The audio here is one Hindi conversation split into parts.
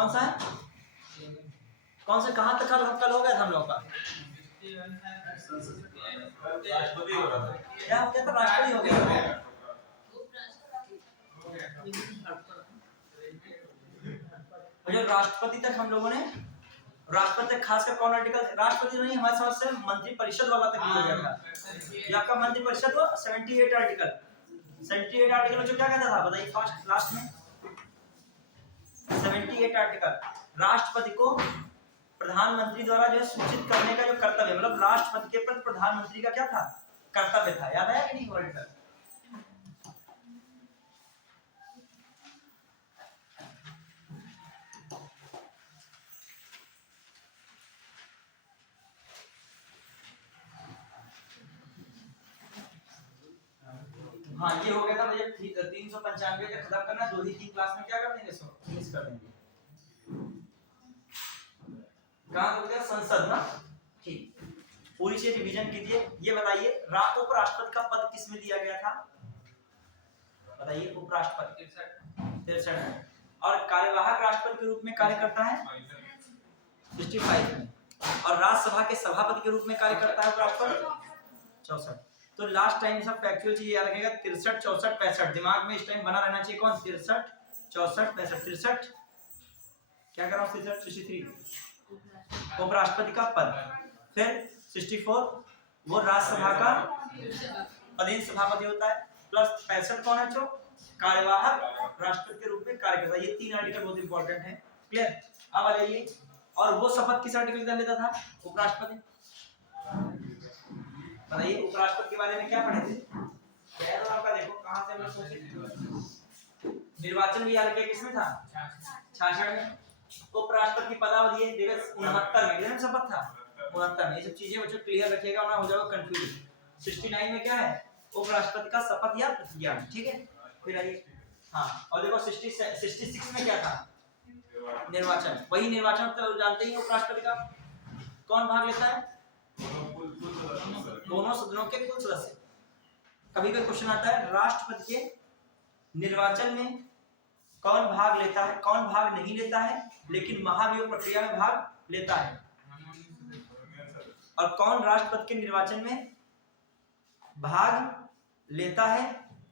कौन सा है, कौन से, कहाँ तक कल हो गया था हम लोग का, राष्ट्रपति हो रहा था क्या क्या था, राष्ट्रपति हो गया। जो राष्ट्रपति तक हम लोगों ने, राष्ट्रपति तक खासकर कौन आर्टिकल, राष्ट्रपति नहीं हमारे समझ से मंत्रिपरिषद वाला तक हो गया था। ये आपका मंत्रिपरिषद हो 78 आर्टिकल, 78 आर्टिकल जो क्या कहता था बताइए, फर्स्ट लास्ट में 78 आर्टिकल राष्ट्रपति को प्रधानमंत्री द्वारा जो है सूचित करने का जो कर्तव्य, मतलब राष्ट्रपति के प्रति प्रधानमंत्री का क्या था, कर्तव्य था। याद है कि नहीं आर्टिकल? हाँ ये हो गया था मुझे 395 तक खत्म करना, 2 ही 3 क्लास में क्या कर देंगे, इसको फिनिश कर देंगे। कहाँ हो गया, संसद ना, ठीक, पूरी चीज रिवीजन कीजिए। ये बताइए उपराष्ट्रपति का पद किसमें दिया गया था, बताइए, उपराष्ट्रपति 63 और कार्यवाहक राष्ट्रपति के रूप में कार्य करता है 65 में, और राज्यसभा के सभापति के रूप में कार्य करता है उपराष्ट्रपति 64। तो लास्ट टाइम सब फैक्चुअल चीज याद रखेगा, 63 64 65 दिमाग में इस टाइम बना रहना चाहिए। कौन 63 64 65, 63 क्या कर रहा हूँ, 63 63 उपराष्ट्रपति का पद, फिर 64 वो राज्यसभा का पदेन सभापति होता है, प्लस 65 कौन है, जो कार्यवाहक राष्ट्रपति के रूप में कार्य करता है। ये 3 आर्टिकल बहुत इंपॉर्टेंट है, क्लियर। अब आ जाइए, और वो शपथ किस आर्टिकल का लेता था उपराष्ट्रपति, बताइए, उपराष्ट्रपति के बारे में क्या पढ़े थे, आपका देखो कहां से हम लोग सोचे, निर्वाचन भी याद किया किसमें था, 66 में। उपराष्ट्रपति की पदावधि है देखो 69 में शपथ था, 69 में। ये सब चीजें बच्चों क्लियर रखिएगा ना हो जाएगा कंफ्यूज। 69 में क्या है, उपराष्ट्रपति का शपथ या प्रतिज्ञा, ठीक है। फिर आइए, हाँ, और देखो 66 में क्या था, निर्वाचन, वही निर्वाचन तो जानते ही उपराष्ट्रपति का कौन भाग लेता है, दोनों सदनों के कुल सदस्य। कभी कभी क्वेश्चन आता है राष्ट्रपति के निर्वाचन में कौन भाग लेता है, कौन भाग नहीं लेता है लेकिन महाभियोग प्रक्रिया में भाग लेता है, और कौन राष्ट्रपति के निर्वाचन में भाग लेता है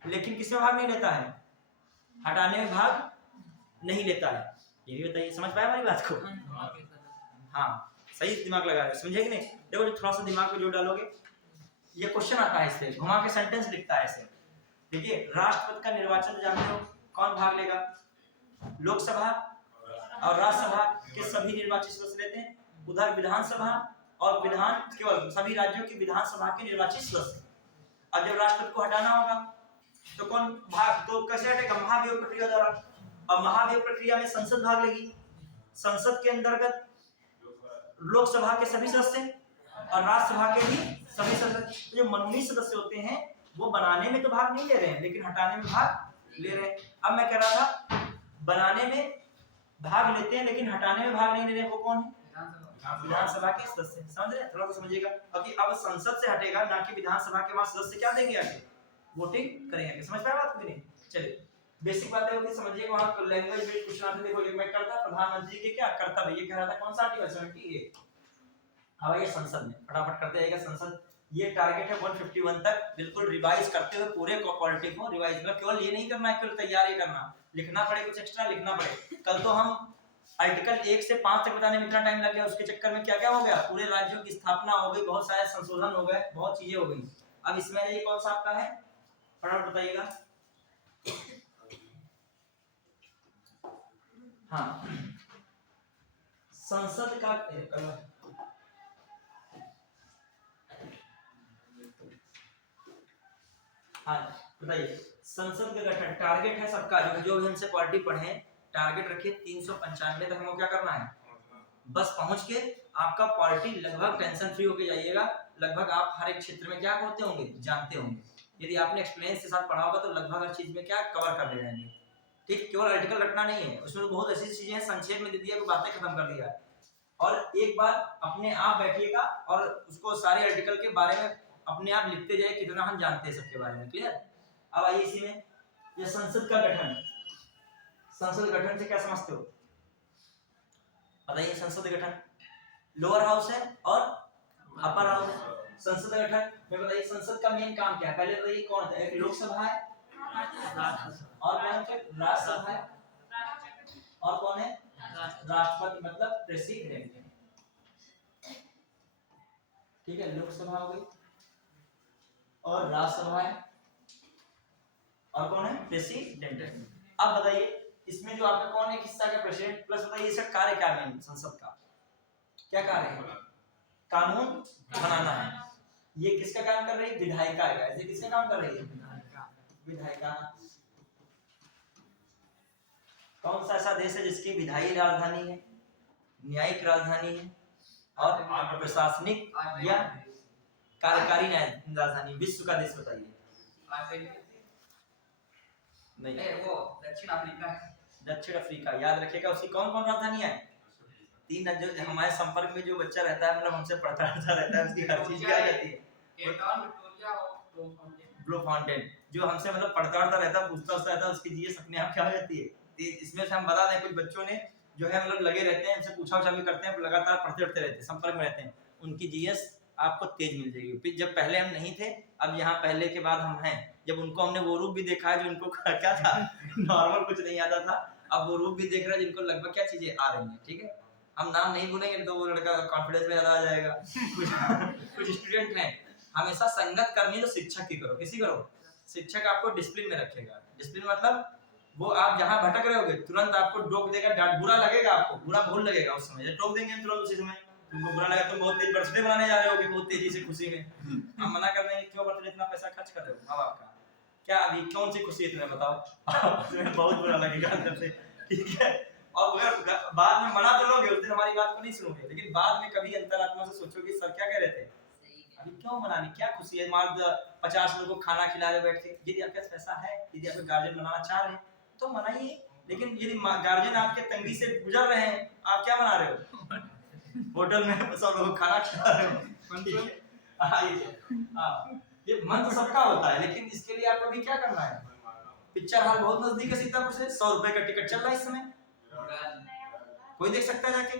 लेकिन किसमें भाग नहीं लेता है, हटाने में भाग नहीं लेता है। ये भी बताइए, समझ पाए हमारी बात को? हाँ सही दिमाग लगा रहे, समझे कि नहीं? देखो जो थोड़ा सा दिमाग में जो डालोगे, ये क्वेश्चन आता है इससे घुमा के सेंटेंस लिखता है ऐसे। देखिए राष्ट्रपति का निर्वाचन जानते हो कौन भाग लेगा, लोकसभा और राज्यसभा के सभी निर्वाचित सदस्य लेते हैं, उधर विधानसभा और विधान केवल सभी राज्यों की विधानसभा के निर्वाचित सदस्य। अब जब राष्ट्रपति को हटाना होगा तो कौन भाग, तो कैसे हटेगा, महाभियोग प्रक्रिया द्वारा। और महाभियोग प्रक्रिया में संसद भाग लेगी, संसद के अंतर्गत लोकसभा के सभी सदस्य और राज्यसभा के भी सभी सदस्य। जो मनोनीत सदस्य होते हैं वो बनाने में तो भाग नहीं ले रहे हैं लेकिन हटाने में भाग ले रहे हैं। अब मैं कह रहा था बनाने में भाग लेते हैं लेकिन हटाने में भाग नहीं ले रहे, वो कौन है, विधानसभा के सदस्य। समझ रहे, थोड़ा सा समझिएगा। अब संसद से हटेगा ना कि विधानसभा के, वहां सदस्य क्या देंगे, आगे वोटिंग करेंगे। समझ पाए बात कि नहीं? चलिए बेसिक बातें होती समझिएगा। वहां लैंग्वेज बेस्ड क्वेश्चन आते, देखो एक मैं करता प्रधानमंत्री के क्या कर्तव्य, ये कह रहा था कौन सा आर्टिकल 78। अब ये संसद में फटाफट करते जाएगा। संसद ये टारगेट है 151 तक बिल्कुल रिवाइज करते हुए पूरे पॉलिटी को रिवाइज, मतलब केवल ये नहीं करना है केवल तैयारी करना, लिखना पड़े, कुछ एक्स्ट्रा लिखना पड़े। कल तो हम आर्टिकल 1 से 5 तक बताने में इतना टाइम लग गया, उसके चक्कर में क्या क्या हो गया, पूरे राज्यों की स्थापना हो गई, बहुत सारे संशोधन हो गए, बहुत चीजें हो गई। अब इसमें ये कौन सा आपका है, फटाफट बताइएगा। हाँ संसद का हाँ बताइए, संसद का गठन टारगेट है सबका, जो भी हमसे पॉलिटी पढ़े टारगेट रखिए 395 तक हमको क्या करना है, बस पहुंच के आपका पॉलिटी लगभग टेंशन फ्री होके जाइएगा। लगभग आप हर एक क्षेत्र में क्या होते होंगे, जानते होंगे। यदि आपने एक्सपीरियंस के साथ पढ़ा होगा तो लगभग हर चीज में क्या कवर कर ले जाएंगे। ठीक, केवल आर्टिकल रटना नहीं है, उसमें तो बहुत ऐसी चीजें हैं, संक्षेप में दे दिया, बातें खत्म कर दिया। और एक बार अपने आप बैठिएगा और उसको सारे आर्टिकल के बारे में अपने आप लिखते जाए, कितना हम जानते हैं सबके बारे में। क्लियर? अब आइए इसी में, ये संसद का गठन, संसद गठन से क्या समझते हो? बताइए संसद गठन, लोअर हाउस है और अपर हाउस। संसद गठन में बताइए संसद का मेन काम क्या है, पहले बताइए कौन है, एक लोकसभा है और कौन है राज्यसभा है और कौन है राष्ट्रपति मतलब प्रेसिडेंट। ठीक है, लोकसभा हो गई और राज्यसभा है और कौन है प्रेसिडेंट है। अब बताइए इसमें जो आपका कौन एक हिस्सा का प्रेसिडेंट, प्लस बताइए इसका कार्य क्या है, संसद का क्या कार्य है, कानून बनाना है। ये किसका काम कर रही है, विधायिका का। ऐसे किसका काम कर रही है, विधायिका। कौन सा ऐसा देश है जिसकी विधायी राजधानी है, न्यायिक राजधानी है और प्रशासनिक या कार्यकारी राजधानी, विश्व का देश बताइए। नहीं, वो दक्षिण अफ्रीका। दक्षिण अफ्रीका, याद रखिएगा। उसकी कौन कौन राजधानी है, 3। जो हमारे संपर्क में जो बच्चा रहता है, मतलब हमसे पढ़ता रहता है, उसकी हर चीज क्या रहती है, ब्लू फाउंटेन। जो हमसे मतलब पढ़ता रहता है, पूछता रहता है, उसकी जीएस अपने आप क्या हो जाती है। इसमें से हम बता दें, कुछ बच्चों ने जो है मतलब लगे रहते हैं, इनसे पूछा भी करते हैं, लगातार पढ़ते रहते हैं, संपर्क में रहते हैं, उनकी जीएस आपको तेज मिल जाएगी। फिर जब पहले हम नहीं थे, अब यहाँ पहले के बाद हम हैं। जब उनको हमने वो रूप भी देखा है जो उनको क्या था, नॉर्मल कुछ नहीं आता था, अब वो रूप भी देख रहे हैं जिनको लगभग क्या चीजें आ रही हैं। ठीक है, हम नाम नहीं बोलेंगे तो वो लड़का कॉन्फिडेंस में ज्यादा आ जाएगा। कुछ स्टूडेंट हैं, हमेशा संगत करनी तो शिक्षक की करो, किसी करो। शिक्षक आपको डिसिप्लिन में रखेगा। डिसिप्लिन मतलब वो आप जहाँ भटक रहे होगे तुरंत आपको टोक देगा, डांट, बुरा लगेगा, आपको बुरा भूल लगेगा उस समय, जब टोक देंगे तुरंत उसी समय तुमको बुरा लगा, तुम बहुत तेज बर्थडे मनाने जा रहे होगे, बहुत तेजी से खुशी में हम मना कर देंगे, क्यों बर्थडे इतना पैसा खर्च कर रहे हो माँ बाप का, क्या अभी कौन सी खुशी है तुम्हें बताओ। तुम्हें बहुत बुरा लगेगा अंदर से। ठीक है, और अगर बाद में मना तो लोगे, उस दिन हमारी बात को नहीं सुनोगे, लेकिन बाद में कभी अंतरात्मा से सोचोगे सर क्या कह रहे थे, अभी क्यों मनानी, क्या खुशी है, मान 50 लोगों को खाना खिला रहे बैठ के, यदि आपके पास पैसा है, यदि आपके गार्जियन मनाना चाह रहे हैं तो मनाइए, लेकिन यदि गार्जियन आपके तंगी से गुजर रहे हैं, आप क्या बना रहे हो, होटल में 100 लोगों को खाना खिला रहे हो। ये मन तो सबका होता है, लेकिन इसके लिए आपको भी क्या करना है, पिक्चर हॉल बहुत नजदीक है सीतापुर से, 100 रुपए का टिकट चल रहा है इस समय, कोई देख सकता है जाके।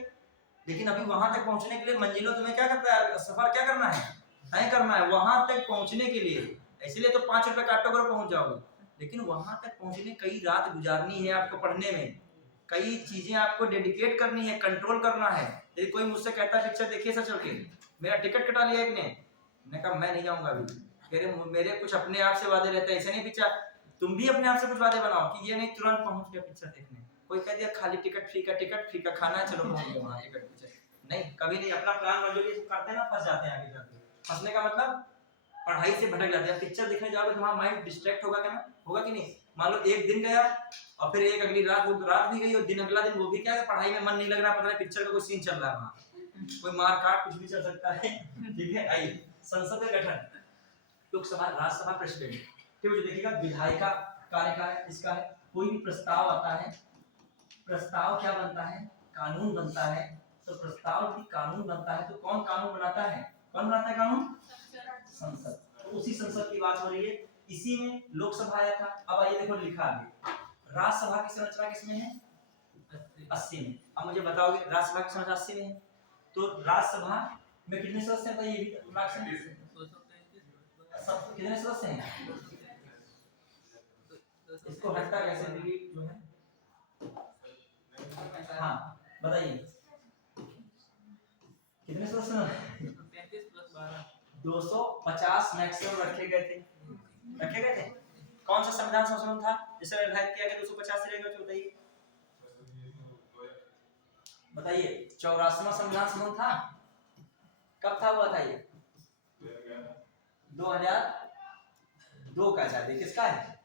लेकिन अभी वहां तक पहुंचने के लिए मंजिलों तुम्हें क्या करता है, सफर क्या करना है, तय करना है वहां तक पहुंचने के लिए। इसलिए तो 5 रुपए काटो करो पहुंच जाओगे, लेकिन वहां तक पहुंचने कई रात गुजारनी है आपको, पढ़ने में कई चीजें आपको डेडिकेट करनी है, कंट्रोल करना है। यदि कोई मुझसे कहता है पिक्चर देखिए सर चल के, मेरा टिकट कटा लिया एक ने, मैंने कहा मैं नहीं जाऊंगा अभी, मेरे कुछ अपने आप से वादे रहते हैं, ऐसे नहीं पिक्चर, तुम भी अपने आप से कुछ वादे बनाओ कि ये नहीं तुरंत पहुंच गया पिक्चर देखने, कोई कह दिया खाली टिकट फ्री का खाना है, चलो पहुंच गए वहां टिकट पिक्चर, नहीं कभी नहीं। अपना प्लान जो भी करते हैं ना, फंस जाते हैं आगे जाके। फंसने का मतलब पढ़ाई से भटक जाते हैं। पिक्चर देखने जाओगे तुम्हारा माइंड डिस्ट्रैक्ट होगा क्या, होगा कि नहीं। मान लो एक दिन गया और फिर एक अगली रात, वो रात भी गई और दिन अगला दिन वो भी क्या है, पढ़ाई में मन नहीं लग रहा, पता नहीं पिक्चर का कोई सीन चल रहा है वहां, कोई मार काट कुछ भी चल सकता है। ठीक है, आइए संसद का गठन, लोकसभा, राज्यसभा, प्रेसिडेंट। ठीक है, देखिएगा विधायिका कार्य का है, इसका है, कोई भी प्रस्ताव आता है, प्रस्ताव क्या बनता है, कानून बनता है। तो प्रस्ताव की कानून बनता है, तो कौन कानून बनाता है, कौन बनाता है कानून, संसद। तो उसी संसद की बात हो रही है, इसी में लोकसभा आया था। अब आइए देखो लिखा है, राज्यसभा की संरचना किसमें है, 80 में। अब मुझे बताओगे राज्यसभा की संरचना 80 में है, तो राज्यसभा में कितने सदस्य हैं, ये भी कितने सदस्य हैं, इसको हटता कैसे डिलीट जो है, हाँ बताइए कितने सदस्य हैं, 250 मैक्सिमम रखे गए थे। कौन सा संविधान संशोधन था जिसे निर्धारित किया गया 250 से रहेगा, बताइए 84वां संविधान संशोधन था, कब था हुआ था ये, 2002 का, शायद किसका है।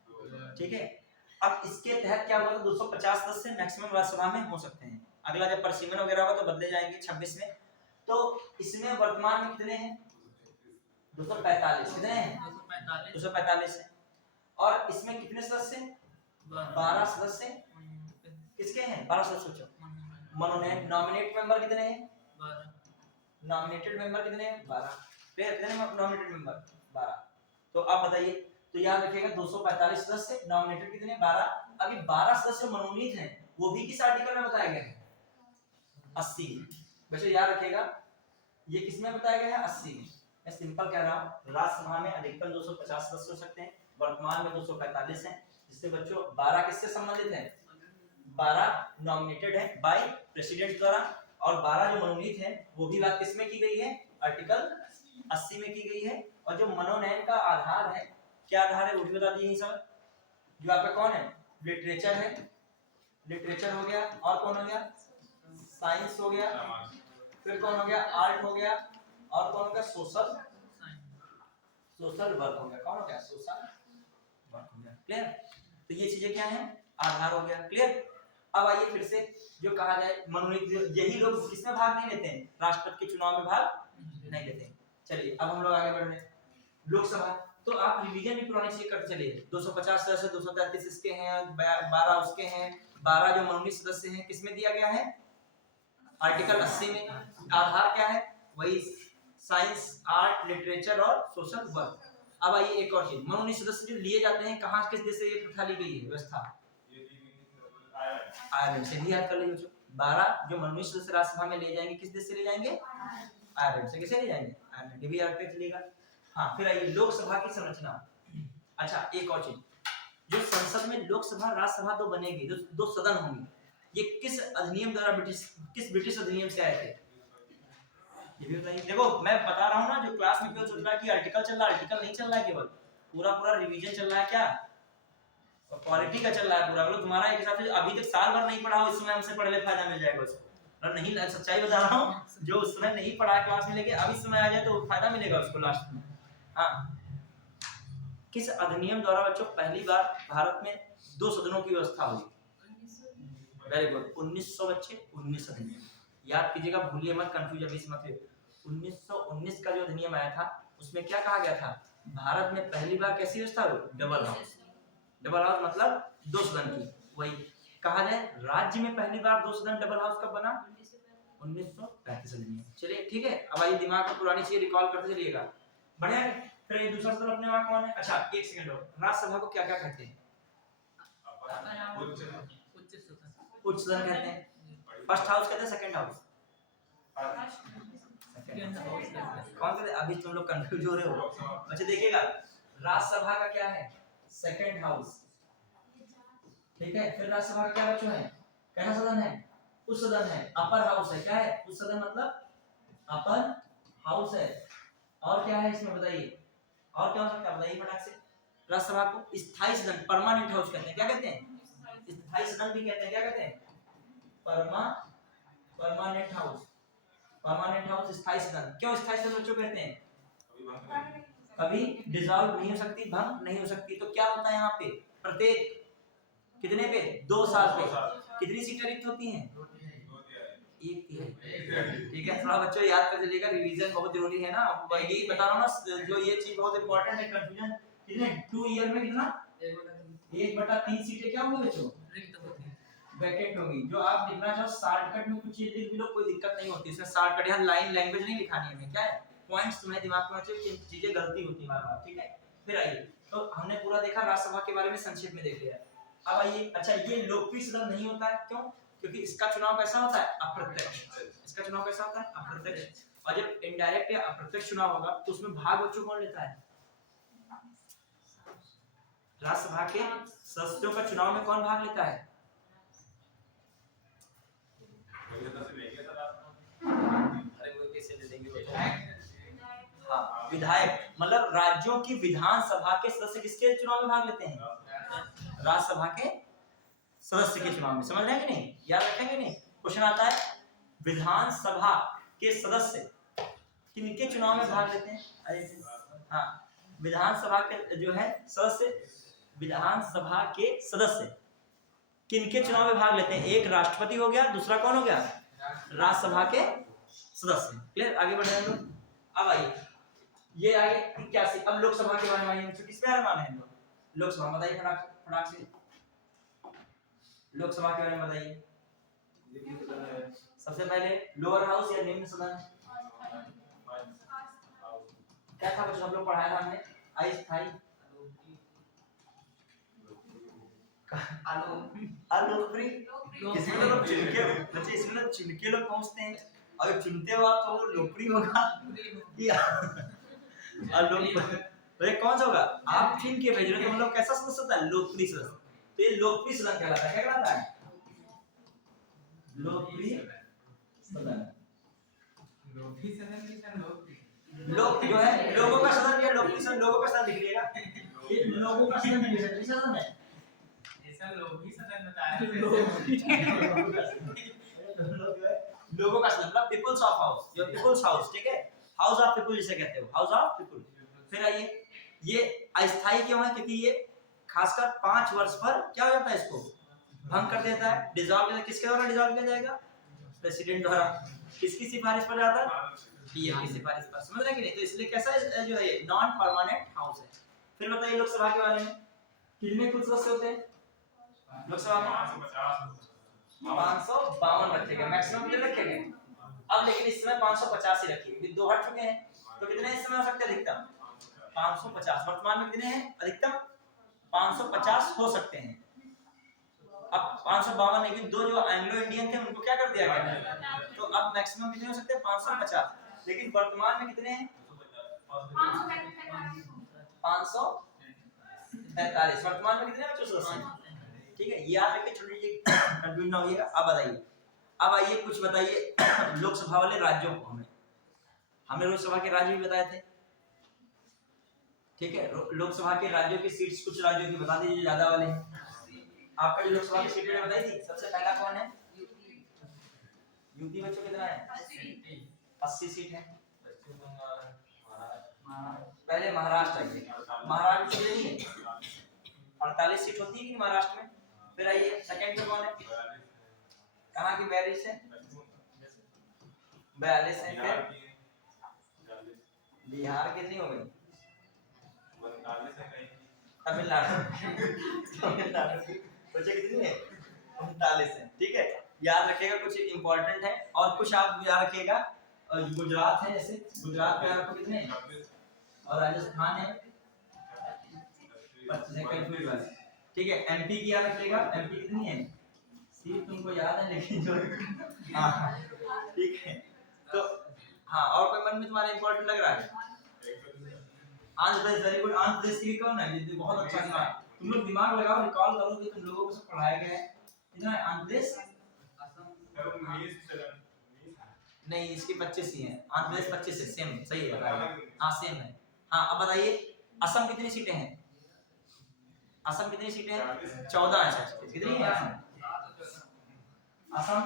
ठीक है, अब इसके तहत क्या हुआ था, 250 सदस्य मैक्सिमम राज्यसभा में हो सकते हैं। अगला जब परिसीमन वगैरह होगा तो बदले जाएंगे 26 में। तो इसमें वर्तमान में कितने हैं, 245, कितने हैं, 245 है। और इसमें कितने सदस्य, 12 सदस्य किसके हैं, 12 सदस्य मनोनीत। नॉमिनेट मेंबर कितने हैं, नॉमिनेटेड मेंबर कितने हैं, 12। फिर कितने नॉमिनेटेड मेंबर, 12। तो अब बताइए, तो याद रखिएगा 245 सदस्य, नॉमिनेटेड कितने, 12। अभी 12 सदस्य मनोनीत हैं, वो भी किस आर्टिकल में बताया गया है, 80। बच्चों याद रखिएगा ये किसमें बताया गया है 80 में। मैं सिंपल कह रहा हूँ राज्यसभा में अधिकतम 250 सदस्य हो सकते हैं, वर्तमान में 245 हैं, जिससे बच्चों 12 किससे संबंधित हैं, 12 नॉमिनेटेड है बाय प्रेसिडेंट द्वारा, और 12 जो मनोनीत है वो भी बात किसमें की गई है, आर्टिकल 80 में की गई है। और जो मनोनयन का आधार है, क्या आधार है वो भी बता दीजिए सब। जो आपका कौन है, लिटरेचर है, लिटरेचर हो गया, और कौन हो गया, साइंस हो गया, फिर कौन हो गया, आर्ट हो गया, और कौन हो गया, सोशल वर्क हो गया, कौन हो गया, सोशल वर्क हो गया। क्लियर, तो ये चीजें क्या है, आधार हो गया। क्लियर, अब आइए फिर से जो कहा जाए मनोनीत, यही लोग किसमें भाग नहीं लेते हैं, राष्ट्रपति के चुनाव में भाग नहीं लेते हैं। चलिए अब हम लोग आगे बढ़ रहे हैं, लोकसभा। तो आप रिवीजन भी पुराने से करते चलिए, 250 सदस्य, 233 इसके हैं, 12 उसके हैं, 12 जो मनोनीत सदस्य हैं किसमें दिया गया है, आर्टिकल 80 में। आधार क्या है, वही साइंस, आर्ट, लिटरेचर और सोशल वर्क। अब आइए एक और चीज, मनोनीत सदस्य जो लिए जाते हैं कहाँ, किस देश से ये प्रथा ली गई है, व्यवस्था आयरलैंड से। याद कर लीजिए 12 जो मनोनीत सदस्य राज्यसभा में ले जाएंगे, किस देश से ले जाएंगे, आयरलैंड से। किसे ले जाएंगे, आयरलैंड। ये भी याद कर चलिएगा। हाँ, फिर आइए लोकसभा की संरचना। अच्छा एक और चीज, जो संसद में लोकसभा राज्यसभा तो बनेगी, जो 2 सदन होंगे, ये किस अधिनियम द्वारा किस ब्रिटिश अधिनियम से आए थे, ये भी बताइए। देखो मैं बता रहा हूँ ना, जो क्लास में क्यों चल रहा है कि आर्टिकल चल रहा है, आर्टिकल नहीं चल रहा है, केवल पूरा रिवीजन चल रहा है, क्या और क्वालिटी का चल रहा है पूरा। अगर तुम्हारा एक हिसाब से अभी तक साल भर नहीं पढ़ा हो, इस समय हमसे पढ़ ले, फायदा मिल जाएगा उसको। नहीं, सच्चाई बता रहा हूँ, जो उस समय नहीं पढ़ा है क्लास में लेके अब इस समय आ जाए तो फायदा मिलेगा उसको लास्ट में। हाँ, किस अधिनियम द्वारा बच्चों पहली बार भारत में 2 सदनों की व्यवस्था हुई, वेरी गुड, 1900 बच्चे, 19 अधिनियम याद कीजिएगा, भूलिए मत, कंफ्यूज अभी मत हो। 1919 का जो अधिनियम आया था उसमें क्या कहा गया था, भारत में पहली बार कैसी व्यवस्था हुई, डबल हाउस। डबल हाउस मतलब 2 सदन की, वही कहा जाए राज्य में पहली बार 2 सदन डबल हाउस कब बना, 1935 अधिनियम। चलिए ठीक है, अब आइए दिमाग में पुरानी चीज रिकॉल करते चलिएगा, बढ़िया है। फिर ये दूसरा सदन अपने वहां कौन है, अच्छा एक सेकंड हो, राज्यसभा को क्या क्या कहते हैं, उच्च सदन कहते हैं, फर्स्ट हाउस कहते हैं, सेकंड हाउस कौन कहते हैं, अभी तुम लोग कंफ्यूज हो रहे हो। अच्छा देखिएगा, राज्यसभा का क्या है, सेकंड हाउस, ठीक है। फिर राज्यसभा का क्या बच्चों है, कैसा सदन है, उच्च सदन है, अपर हाउस है, क्या है, उच्च सदन मतलब अपर हाउस है। और क्या है इसमें बताइए, और क्या हो सकता है बताइए फटाक से। राज्यसभा को स्थायी सदन, परमानेंट हाउस कहते हैं, क्या कहते हैं, स्थायी सदन भी कहते हैं, क्या कहते हैं, परमानेंट हाउस, परमानेंट हाउस स्थायी सदन। क्यों स्थायी सदन बच्चों कहते हैं, कभी डिसॉल्व नहीं हो सकती, भंग नहीं हो सकती। तो क्या होता है यहाँ पे, प्रत्येक कितने पे, 2 साल पे कितनी सीटें रिक्त होती हैं, एक ठीक है। थोड़ा बच्चों याद कर चलिएगा, रिवीजन बहुत जरूरी है ना, वही बता रहा हूँ ना, जो ये चीज बहुत इंपॉर्टेंट है, कंफ्यूजन कितने 2 ईयर में कितना 1/3 सीटें क्या होंगी बच्चों, वैकेंट होगी। जो आप लिखना चाहो शॉर्टकट में कुछ चीज लिख भी लो, कोई दिक्कत नहीं होती इसमें, शॉर्टकट यहाँ लाइन लैंग्वेज नहीं लिखानी है हमें, क्या है पॉइंट्स तुम्हारे दिमाग में चाहिए, चीजें गलती होती है बार-बार, ठीक है। फिर आइए, तो हमने पूरा देखा राज्यसभा के बारे में, संक्षेप में देख लिया। अब आइए, अच्छा ये लोकप्रिय सदन नहीं होता है, क्यों, क्योंकि इसका चुनाव कैसा होता है, अप्रत्यक्ष। इसका चुनाव कैसा होता है, अप्रत्यक्ष। और जब इनडायरेक्ट या अप्रत्यक्ष चुनाव होगा तो उसमें भाग बच्चों कौन लेता है, राज्यसभा के सदस्यों का चुनाव में कौन भाग लेता है, अरे वो कैसे ले लेंगे, हाँ विधायक, मतलब राज्यों की विधानसभा के सदस्य किसके चुनाव में भाग लेते हैं, राज्यसभा के सदस्य के चुनाव में। समझ रहे हैं कि नहीं, याद रखेंगे नहीं, क्वेश्चन आता है विधानसभा के सदस्य किनके चुनाव में भाग लेते हैं, हाँ विधानसभा के जो है सदस्य, विधानसभा के सदस्य किनके चुनाव में भाग लेते हैं, एक राष्ट्रपति हो गया, दूसरा कौन हो गया, राज्यसभा के सदस्य। क्लियर, आगे बढ़ रहे हैं लोग। अब आइए ये आगे 81, अब लोकसभा के बारे में आइए, किसमें मान है लोकसभा, बताइए फटाक से, लोकसभा के बारे में बताइए। सबसे पहले लोअर हाउस या निम्न सदन, क्या था बच्चों हम लोग पढ़ाया था हमने, अस्थायी अलोकप्रिय। इसमें तो लोग चुन के बच्चे, इसमें लोग चुन के लोग पहुंचते हैं, अगर चुनते हो आप तो वो लोकप्रिय होगा या अलोकप्रिय। तो ये कौन सा होगा? आप चुन के भेज रहे हो तो मतलब कैसा सदस्य होता है? लोकप्रिय सदस्य। तो ये लोकप्रिय सदन कहलाता है। क्या कहलाता है? लोकप्रिय सदन। लोग जो है लोगों का सदन या लोकप्रिय सदन, लोगों का सदन लिख लीजिएगा। ये लोगों का सदन नहीं है, सदन है ऐसा लोग ही सदन बताया। लोगों का सदन मतलब peoples of house, your peoples house, ठीक है? हाउस ऑफ पीपल जिसे कहते हो, हाउस ऑफ पीपल। फिर आइए, ये अस्थायी क्यों है? क्योंकि ये खासकर 5 वर्ष पर क्या हो जाता है, इसको भंग कर देता है, डिसॉल्व। किसके द्वारा डिसॉल्व किया जाएगा? प्रेसिडेंट द्वारा। किसकी सिफारिश पर जाता है? पीएम की सिफारिश पर। समझ रहे कि नहीं? तो इसलिए कैसा जो है ये नॉन परमानेंट हाउस है। फिर बताइए लोकसभा के बारे में, कितने कुल सदस्य होते हैं लोकसभा में? 552 रखे गए, मैक्सिमम कितने रखे गए? अब लेकिन इस समय 550 ही रखिए, क्योंकि 2 हट चुके हैं। तो कितने इस समय हो सकते हैं अधिकतम? 550। वर्तमान में कितने हैं अधिकतम? 550 हो सकते हैं। अब 552, लेकिन 2 जो एंग्लो इंडियन थे उनको क्या कर दिया गया? तो अब मैक्सिमम कितने हो सकते हैं? 550। लेकिन वर्तमान में कितने हैं? 543। वर्तमान में कितने बच्चों सदस्य? ठीक है, याद रखिए, छोड़ लीजिए, कंफ्यूज ना होइएगा। अब बताइए, अब आइए कुछ बताइए लोकसभा वाले राज्यों को। हमने लोकसभा के राज्य भी बताए थे, ठीक है? लोकसभा के राज्यों की सीट्स कुछ राज्यों की बता दीजिए, ज्यादा वाले। आपका जो लोकसभा की सीट मैंने बताई थी, सबसे पहला कौन है? यूपी। बच्चों कितना है? 80 सीट है। पहले महाराष्ट्र आइए, महाराष्ट्र में नहीं है, 48 सीट होती है कि महाराष्ट्र में। फिर आइए सेकंड पे कौन है? कहाँ की? 42 है, 42 है। फिर बिहार कितनी हो गई? तमिलनाडु। तमिलनाडु की बच्चे कितनी है? 39 है, ठीक है? याद रखिएगा, कुछ इंपॉर्टेंट है और कुछ आप याद रखिएगा। गुजरात है, जैसे गुजरात में आपको कितने हैं? और राजस्थान है 25 है, ठीक है? एमपी की याद रखिएगा, एमपी कितनी है? सीट तुमको याद है लेकिन जो हाँ, ठीक है। तो हाँ, और कोई मन में तुम्हारा इंपॉर्टेंट लग रहा है? Andhra Pradesh, very good. आंध्र प्रदेश की कौन है? ये बहुत अच्छा दिमाग, तुम लोग दिमाग लगाओ, रिकॉल करोगे, तुम लोगों को सब पढ़ाया गया है। इतना आंध्र प्रदेश नहीं, इसकी 25 ही है। आंध्र प्रदेश 25 है, सेम, सही है, हाँ सेम है। हाँ, अब बताइए असम कितनी सीटें हैं? असम कितनी सीटें हैं? 14 है। कितनी है असम?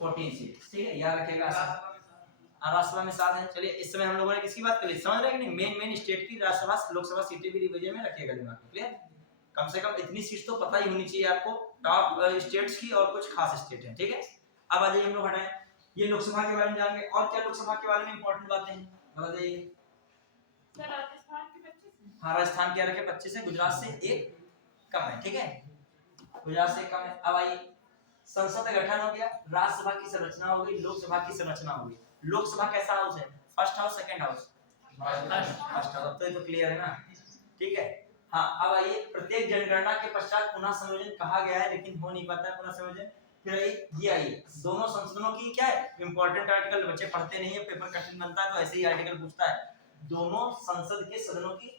14 सीट, ठीक है? याद रखिएगा असम। राज्यसभा में 7 है। चलिए, इस समय हम लोगों ने किसकी बात करी? समझ रहे हैं कि नहीं? मेन स्टेट की राज्यसभा लोकसभा सीटें भी रिवीजन में रखिएगा दिमाग में, क्लियर? कम से कम इतनी सीट तो पता ही होनी चाहिए आपको, टॉप स्टेट्स की और कुछ खास स्टेट हैं, ठीक है? अब आ जाइए, हम लोग हटाएं, ये लोकसभा के बारे में जानेंगे। और क्या लोकसभा के बारे में इंपॉर्टेंट बातें हैं, बता दीजिए। हाँ, राजस्थान क्या रखे? 25 है, गुजरात से 1 कम है, ठीक है? गुजरात से 1 कम है। अब आइए, संसद का गठन हो गया, राज्यसभा की संरचना हो गई, लोकसभा की संरचना हो गई। लोकसभा कैसा हाउस है? First house, second house? First house. तो ये तो क्लियर है ना, ठीक है? हाँ, अब आइए, प्रत्येक जनगणना के पश्चात पुनः संयोजन कहा गया है, लेकिन हो नहीं पाता है पुनः संयोजन। फिर ये आइए, दोनों संसदों की क्या है? इंपॉर्टेंट आर्टिकल, बच्चे पढ़ते नहीं है, पेपर कठिन बनता है तो ऐसे ही आर्टिकल पूछता है। दोनों संसद के सदनों की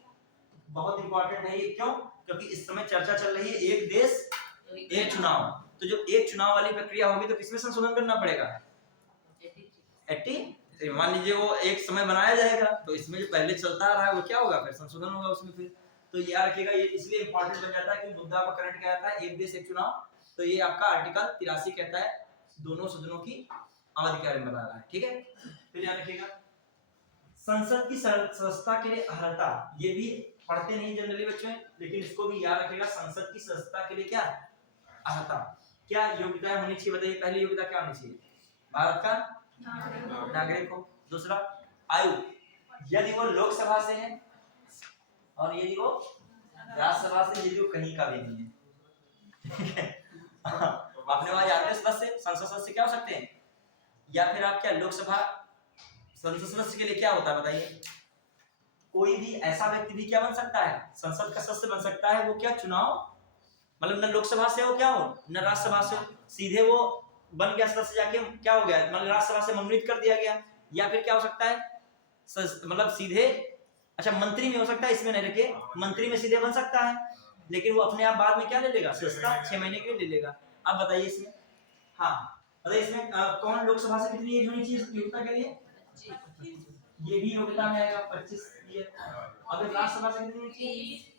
बहुत इंपॉर्टेंट है ये, क्यों? क्योंकि इस समय चर्चा चल रही है एक देश एक चुनाव। तो जो एक चुनाव वाली प्रक्रिया होगी तो किसमें संशोधन करना पड़ेगा? 80। मान लीजिए वो एक समय बनाया जाएगा तो इसमें जो पहले चलता आ रहा है वो क्या होगा? फिर संशोधन होगा उसमें। फिर तो याद रखिएगा, ये इसलिए इंपॉर्टेंट बन जाता है कि मुद्दा का करंट क्या आता है? एक देश एक चुनाव। तो ये आपका आर्टिकल 83 कहता है दोनों सदनों की अवधि के बारे में बता रहा है, ठीक है? फिर याद रखिएगा, संसद की सदस्यता के लिए अर्हता, ये भी पढ़ते नहीं जनरली बच्चों, लेकिन इसको भी याद रखिएगा। संसद की सदस्यता के लिए क्या अर्हता, क्या योग्यता होनी चाहिए? बताइए, पहली योग्यता क्या होनी चाहिए? भारत का नागरिक हो। दूसरा, आयु, यदि वो लोकसभा से है और यदि वो राज्यसभा से, यदि वो कहीं का भी नहीं है। अपने वहां जानते सदस्य, संसद सदस्य क्या हो सकते हैं? या फिर आप क्या लोकसभा संसद सदस्य के लिए क्या होता है बताइए? कोई भी ऐसा व्यक्ति भी क्या बन सकता है? संसद का सदस्य बन सकता है। वो क्या चुनाव मतलब न लोकसभा से हो क्या हो न राज्यसभा से हो, सीधे वो बन गया सदस्य जाके क्या हो गया, मतलब राज्यसभा से मनोनीत कर दिया गया। या फिर क्या हो सकता है मतलब सीधे, अच्छा मंत्री में हो सकता है, इसमें नहीं रखे, मंत्री में सीधे बन सकता है, लेकिन वो अपने आप बाद में क्या ले लेगा, सदस्यता 6 महीने के लिए ले लेगा। अब बताइए इसमें, हाँ बताइए इसमें कौन लोकसभा से कितनी एज होनी चाहिए योग्यता के लिए, ये भी योग्यता में आएगा 25 ईयर। अगर राज्यसभा से कितनी होनी चाहिए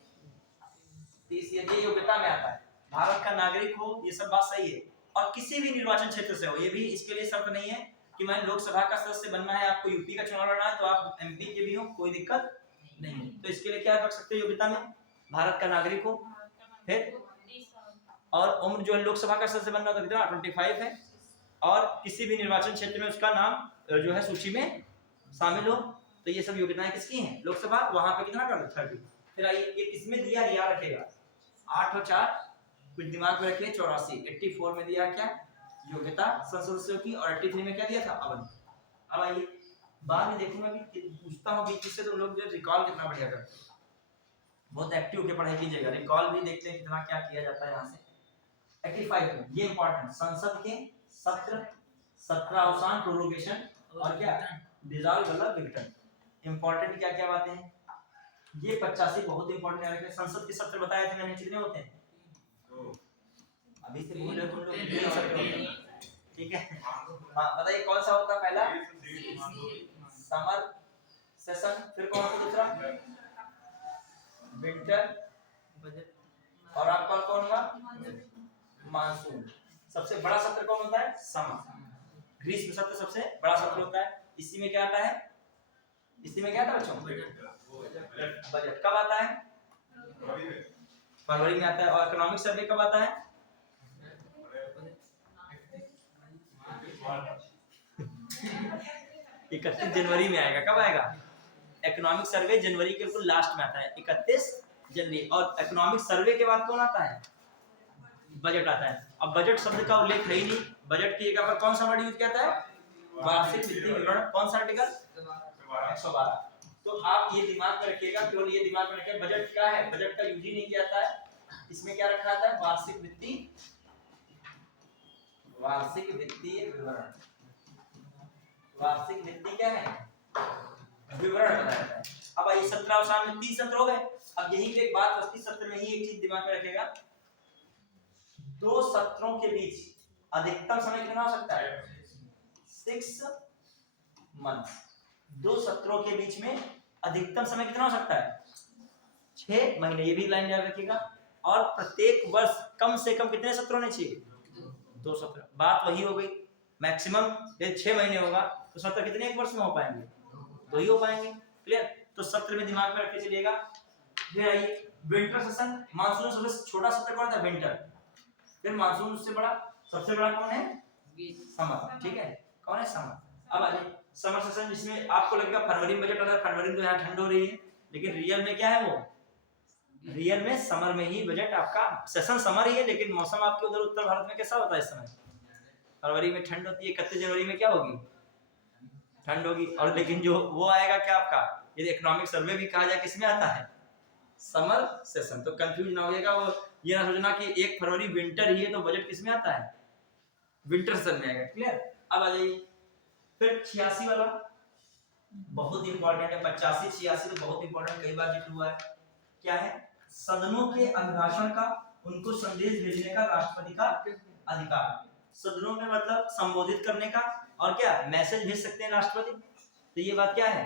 30 ईयर, ये योग्यता में आता है। भारत का नागरिक हो, ये सब बात सही है, और किसी भी निर्वाचन क्षेत्र से हो, ये भी इसके लिए शर्त नहीं है कि मैं लोकसभा का सदस्य बनना है, आपको यूपी का चुनाव लड़ना है तो आप एमपी के भी हो, कोई दिक्कत नहीं है। तो इसके लिए क्या रख सकते हो योग्यता में, भारत का नागरिक हो, फिर और उम्र जो है लोकसभा का सदस्य बनना तो कितना 25 है, और किसी भी निर्वाचन क्षेत्र में उसका नाम जो है सूची में शामिल हो। तो ये सब योग्यताएं किसकी हैं, लोकसभा, वहां पे कितना कर 30। फिर आइए ये किसमें दिया, याद रखेगा 8 और 4 कुछ दिमाग में रखिए, 84 84 में दिया क्या योग्यता संसद सदस्यों की, और 83 में क्या दिया था अवन। अब आइए बाद में देखूंगा कि पूछता हूँ बीच से, तो लोग जो रिकॉल कितना बढ़िया करते हैं, बहुत एक्टिव होकर पढ़ाई कीजिएगा, रिकॉल भी देखते हैं कितना क्या किया जाता है यहाँ से। 85 में ये इंपॉर्टेंट, संसद के सत्र, सत्र अवसान, प्रोरोगेशन, और क्या डिसॉल्व मतलब विघटन। इंपॉर्टेंट क्या क्या बातें हैं, ये 85 बहुत इंपॉर्टेंट है। संसद के सत्र बताए थे मैंने, कितने होते हैं, अभी से बोल रहे तुम लोग, 3 सत्र होते हैं, ठीक है। हाँ बताइए कौन सा होता है, पहला समर सेशन, फिर कौन सा दूसरा विंटर बजट, और आपका कौन होगा मानसून। सबसे बड़ा सत्र कौन होता है, समर, ग्रीष्म सत्र सबसे बड़ा सत्र होता है। इसी में क्या आता है, इसी में क्या आता है बच्चों, बजट कब आता है, फरवरी में आता है। और इकोनॉमिक सर्वे कब आता है, 31 जनवरी में आएगा। कब आएगा, इकोनॉमिक सर्वे जनवरी के बिल्कुल लास्ट में आता है, 31 जनवरी। और इकोनॉमिक सर्वे के बाद कौन आता है, बजट आता है। अब बजट शब्द का उल्लेख है ही नहीं, बजट की जगह पर कौन सा वर्ड यूज किया जाता है, वार्षिक वित्तीय विवरण, कौन सा आर्टिकल 112। तो आप ये दिमाग में रखिएगा, केवल ये दिमाग में रखिए, बजट क्या है, बजट का यूज ही नहीं किया जाता है, इसमें क्या रखा जाता है, वार्षिक वित्तीय विवरण, वार्षिक वित्तीय क्या है, विवरण बताया जाता है। अब आइए 17 अवसान में 30 सत्र हो गए। अब यही पे एक बात बचती, सत्र में ही एक चीज दिमाग में रखेगा, 2 सत्रों के बीच अधिकतम समय कितना हो सकता है, 6 मंथ। 2 सत्रों के बीच में अधिकतम समय कितना हो सकता है, 6 महीने, ये भी लाइन याद रखिएगा। और प्रत्येक वर्ष कम से कम कितने सत्र होने चाहिए, 2 सत्र। बात वही हो गई, मैक्सिमम यदि 6 महीने होगा तो सत्र कितने एक वर्ष में हो पाएंगे, 2 ही हो पाएंगे। क्लियर, तो सत्र में दिमाग में रख के चलिएगा। फिर आइए विंटर सेशन, मानसून सबसे छोटा सत्र कौन था, विंटर। फिर मानसून उससे बड़ा, सबसे बड़ा कौन है, समर, ठीक है, कौन है, समर। अब आइए समर सेशन, जिसमें आपको लगेगा फरवरी में बजट आ रहा है, फरवरी में तो यहाँ ठंड हो रही है, लेकिन रियल में क्या है, वो रियल में समर में ही बजट आपका, सेशन समर ही है, लेकिन मौसम आपके उधर उत्तर भारत में कैसा होता है इस समय, फरवरी में ठंड होती है, 31 जनवरी में क्या होगी, ठंड होगी। और लेकिन जो वो आएगा क्या आपका, यदि इकोनॉमिक सर्वे भी कहा जाए किसमें आता है, समर सेशन। तो कंफ्यूज ना होइएगा, वो ये ना सोचना कि 1 फरवरी विंटर ही है तो बजट किसमें आता है, विंटर सेशन में आएगा। क्लियर, अब आ जाइए फिर 86 वाला, बहुत इंपॉर्टेंट है, 85 86 तो बहुत इंपॉर्टेंट, कई बार जिक्र हुआ है। क्या है, सदनों के अभिभाषण का, उनको संदेश भेजने का राष्ट्रपति का अधिकार। सदनों में मतलब संबोधित करने का, और क्या मैसेज भेज सकते हैं राष्ट्रपति, तो ये बात क्या है,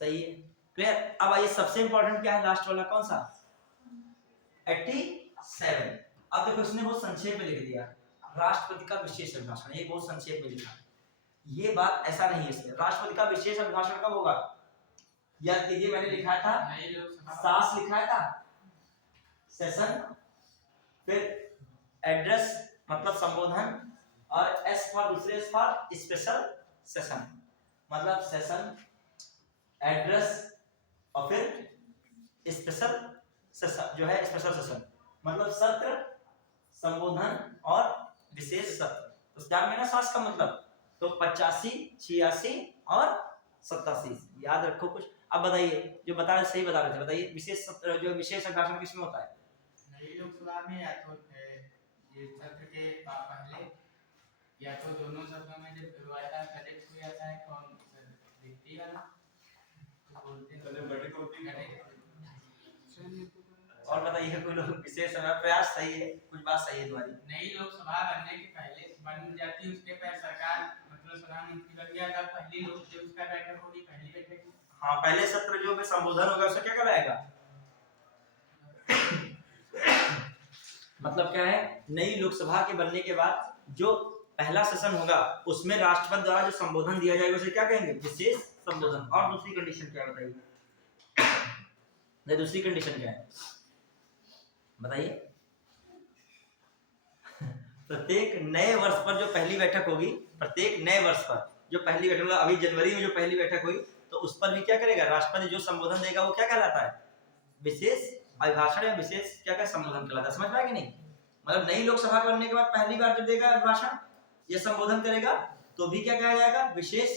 सही है। क्लियर, अब आइए सबसे इंपॉर्टेंट क्या है, लास्ट वाला कौन सा, 87। अब देखो इसने बहुत संक्षेप में लिख दिया, राष्ट्रपति का विशेष अभिभाषण, ये बहुत संक्षेप में लिखा। ये बात ऐसा नहीं है, इसमें राष्ट्रपति का विशेष अभिभाषण कब होगा, याद कीजिए मैंने लिखा था, सास लिखा था सेशन, फिर एड्रेस मतलब संबोधन, और एस फॉर दूसरे एस फॉर स्पेशल सेशन, मतलब सेशन, एड्रेस, और फिर स्पेशल सेशन जो है, स्पेशल सेशन मतलब सत्र, संबोधन और विशेष सत्र। तो ध्यान में ना सास का मतलब, तो 85 86 और 87 याद रखो कुछ। अब बताइए, जो बता रहे सही बता रहे थे, बताइए विशेष सत्र, जो विशेष अभिभाषण किसमें होता है, यही लोकसभा में या तो ये सत्र के पहले या तो दोनों सत्रों में जब वायदा कलेक्ट हो जाता है कौन दिखती है ना तो बोलते हैं बैठक होती है। और बताइए कोई लोग विशेष प्रयास सही है, कुछ बात सही है तुम्हारी। नई लोकसभा बनने के पहले बन जाती उसके पहले सरकार मतलब प्रधानमंत्री बन गया तब पहली लोक जो उसका बैठक होगी पहली बैठक। हाँ, पहले सत्र जो में संबोधन होगा उसका क्या कराएगा, मतलब क्या है, नई लोकसभा के बनने के बाद जो पहला सेशन होगा उसमें राष्ट्रपति द्वारा जो संबोधन दिया जाएगा उसे क्या कहेंगे, विशेष संबोधन। और दूसरी कंडीशन क्या है बताइए, नहीं दूसरी कंडीशन क्या है बताइए। प्रत्येक नए वर्ष पर जो पहली बैठक होगी, प्रत्येक नए वर्ष पर जो पहली बैठक, अभी जनवरी में जो पहली बैठक हुई तो उस पर भी क्या करेगा, राष्ट्रपति जो संबोधन देगा वो क्या कहलाता है, विशेष अभिभाषण या विशेष क्या क्या संबोधन कहलाता है। समझ पाए कि नहीं, मतलब नई लोकसभा के बनने के बाद पहली बार जब देगा अभिभाषण या संबोधन करेगा तो भी क्या कहा जाएगा, विशेष,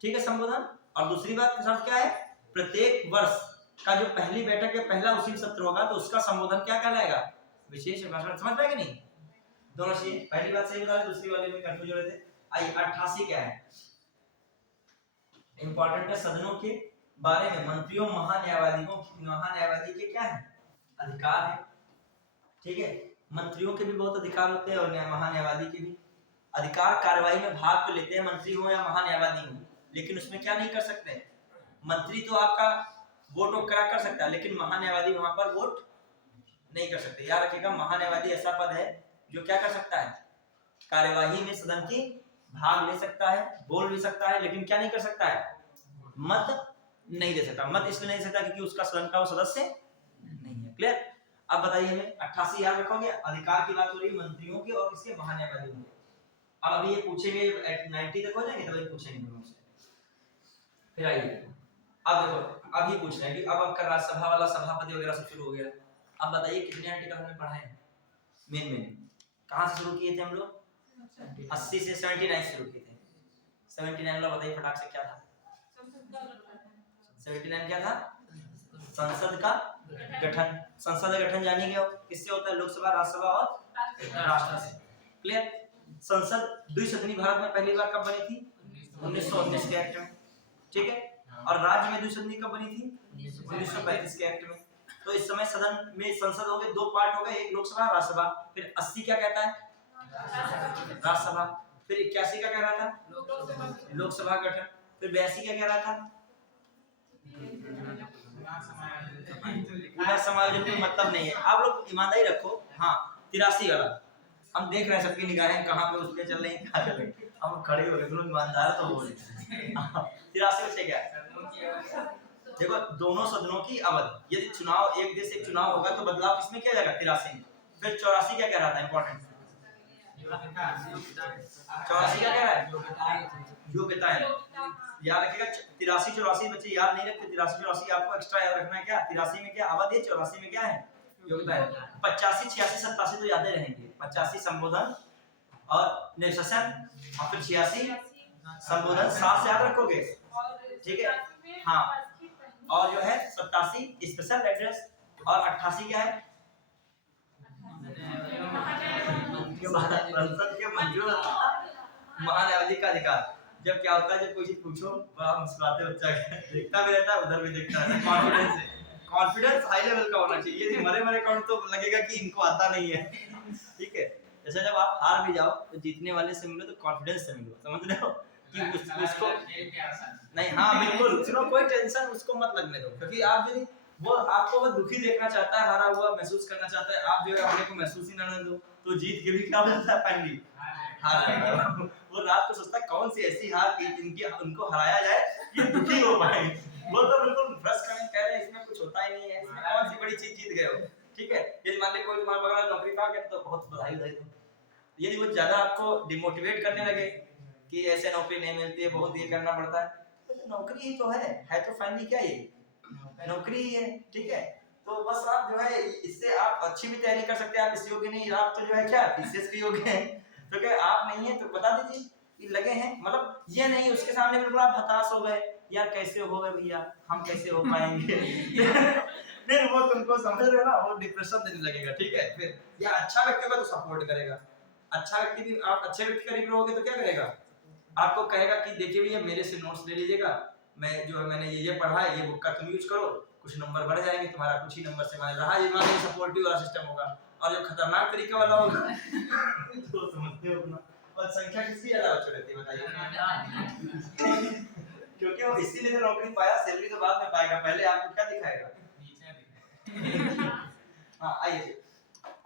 ठीक है, संबोधन। और दूसरी बात के साथ क्या है, प्रत्येक वर्ष का जो पहली बैठक या पहला उसी सत्र होगा तो उसका संबोधन क्या कहलाएगा, विशेष अभिभाषण। समझ पाए कि नहीं, दोनों चीजें, पहली बात सही बता रहे, दूसरी वाले में कंफ्यूज हो रहे थे। आइए 88 क्या है, इंपॉर्टेंट है, सदनों के बारे में मंत्रियों महान्यायवादी के क्या है, अधिकार है, ठीक है। मंत्रियों के भी बहुत अधिकार होते हैं और महान्यायवादी के भी अधिकार। कार्यवाही में भाग तो लेते हैं मंत्री हो या महान्यायवादी हो, लेकिन उसमें क्या नहीं कर सकते, मंत्री तो आपका वोट कर सकता है लेकिन महान्यायवादी वहां पर वोट नहीं कर सकते। याद रखिएगा, महान्यायवादी ऐसा पद है जो क्या कर सकता है, कार्यवाही में सदन की भाग ले सकता है, बोल भी सकता है, लेकिन क्या नहीं कर सकता है, मत नहीं दे सकता। मत इसलिए नहीं दे सकता क्योंकि उसका सदन का वो सदस्य नहीं है। क्लियर। अब बताइए हमें 88 याद रखोगे, अधिकार की बात हो रही है मंत्रियों की और किसके, महान्यायवादी होंगे। अब अभी ये पूछेंगे 90 तक हो जाएंगे तब ये पूछेंगे तुमसे। फिर आइए अब देखो, अब ये पूछ रहे हैं कि अब आपका राज्यसभा वाला सभापति वगैरह सब शुरू हो गया। अब बताइए कितने आर्टिकल हमने पढ़ाए हैं, मेन कहां से शुरू किए थे हम लोग, 80 से 79 शुरू किए थे। 79 वाला बताइए फटाक से क्या था, 79 क्या था, संसद का गठन। संसद का गठन जानिए क्या किससे होता है, लोकसभा, राज्यसभा और राष्ट्र से। क्लियर। संसद द्विसदनी भारत में पहली बार कब बनी थी, 1919 के एक्ट में, ठीक है। और राज्य में द्विसदनी कब बनी थी, 1935 के एक्ट में। तो इस समय सदन में संसद हो गए, दो पार्ट हो गए, एक लोकसभा राज्यसभा। फिर 80 क्या कहता है, राज्यसभा। फिर 81 क्या कह रहा था, लोकसभा गठन। फिर 82 क्या कह रहा था, समायोजन में मतलब नहीं है। आप लोग ईमानदारी रखो। हाँ 83 वाला हम देख रहे हैं, सबकी निगाहें कहाँ पे उस पे चल रही हैं, क्या चल रही है। हम खड़े हो गए, तुम ईमानदार तो बोले। 83 बच्चे क्या है, देखो दोनों सदनों की अवधि, यदि चुनाव, एक देश एक चुनाव होगा तो बदलाव किसमें किया जाएगा, 83 में। फिर 84 क्या कह रहा था, इंपॉर्टेंट 84 क्या कह रहा है, योग्यता है। याद रखिएगा 83 84 बच्चे याद नहीं रखते, 83 84 आपको एक्स्ट्रा याद रखना है। क्या 83 में क्या अवधि है, 84 में क्या है, योग्यता है। 85 86 87 तो यादें रहेंगे, 85 संबोधन और सेशन, और फिर 86 संबोधन, 7 से याद रखोगे, ठीक है। हाँ, और जो है 87 स्पेशल एड्रेस, और 88 क्या है, संसद के मंजूर महान्यायवादी का अधिकार। जब क्या होता है, जब कोई चीज पूछो बड़ा मुस्कुराते बच्चा देखता भी रहता है, उधर भी देखता है, कॉन्फिडेंस है, कॉन्फिडेंस हाई लेवल का होना चाहिए। यदि मरे मरे कौन तो लगेगा कि इनको आता नहीं है, ठीक है। जैसे जब आप हार भी जाओ तो जीतने वाले से मिलो तो कॉन्फिडेंस से मिलो, समझ रहे हो कि उसको नहीं, हाँ बिल्कुल, सुनो कोई टेंशन उसको मत लगने दो, क्योंकि आप यदि वो आपको बस दुखी देखना चाहता है, हारा हुआ महसूस करना चाहता है, आप जो है अपने को महसूस ही ना दो, तो जीत के भी क्या बनता है, फाइनली हार। वो रात को सोचता है कौन सी ऐसी हार की इनकी उनको हराया जाए कि दुखी हो पाए। वो तो बिल्कुल फ्रस्ट कमेंट कह रहे हैं, इसमें कुछ होता ही नहीं है, इसमें कौन सी बड़ी चीज जीत गए हो, ठीक है। यदि मान ले कोई तुम्हारे बगल में नौकरी पा गया तो बहुत बधाई दो। यदि वो ज्यादा आपको डिमोटिवेट करने लगे कि ऐसे नौकरी नहीं मिलती है, बहुत ये करना पड़ता है, तो नौकरी ही तो है तो फाइनली क्या ये नौकरी ही है, ठीक है। तो बस आप जो है इससे आप अच्छी भी तैयारी कर सकते हैं, आप इस योग्य नहीं, आप तो जो है क्या पीसीएस के योग्य हैं, तो क्या आप नहीं है तो बता दीजिए कि लगे हैं, मतलब ये नहीं उसके सामने बिल्कुल आप हताश हो गए, यार कैसे हो गए भैया, हम कैसे हो पाएंगे। नहीं वो तुमको समझ रहे हो ना, वो डिप्रेशन देने लगेगा, ठीक है। फिर या अच्छा व्यक्ति होगा तो सपोर्ट करेगा, अच्छा व्यक्ति भी, आप अच्छे व्यक्ति के करीब रहोगे तो क्या करेगा, आपको कहेगा कि देखिए भैया मेरे से नोट्स ले लीजिएगा, मैं जो है मैंने ये पढ़ा है, ये बुक का तुम यूज करो, कुछ नंबर बढ़ जाएंगे तुम्हारा, कुछ ही नंबर से मान रहा, ये मान सपोर्टिव वाला सिस्टम होगा। और जो खतरनाक तरीका वाला होगा तो समझते हो अपना। और संख्या किसकी ज्यादा अच्छी रहती है बताइए? क्योंकि वो इसीलिए तो नौकरी पाया, सैलरी तो बाद में पाएगा, पहले आपको क्या दिखाएगा? हाँ आइए,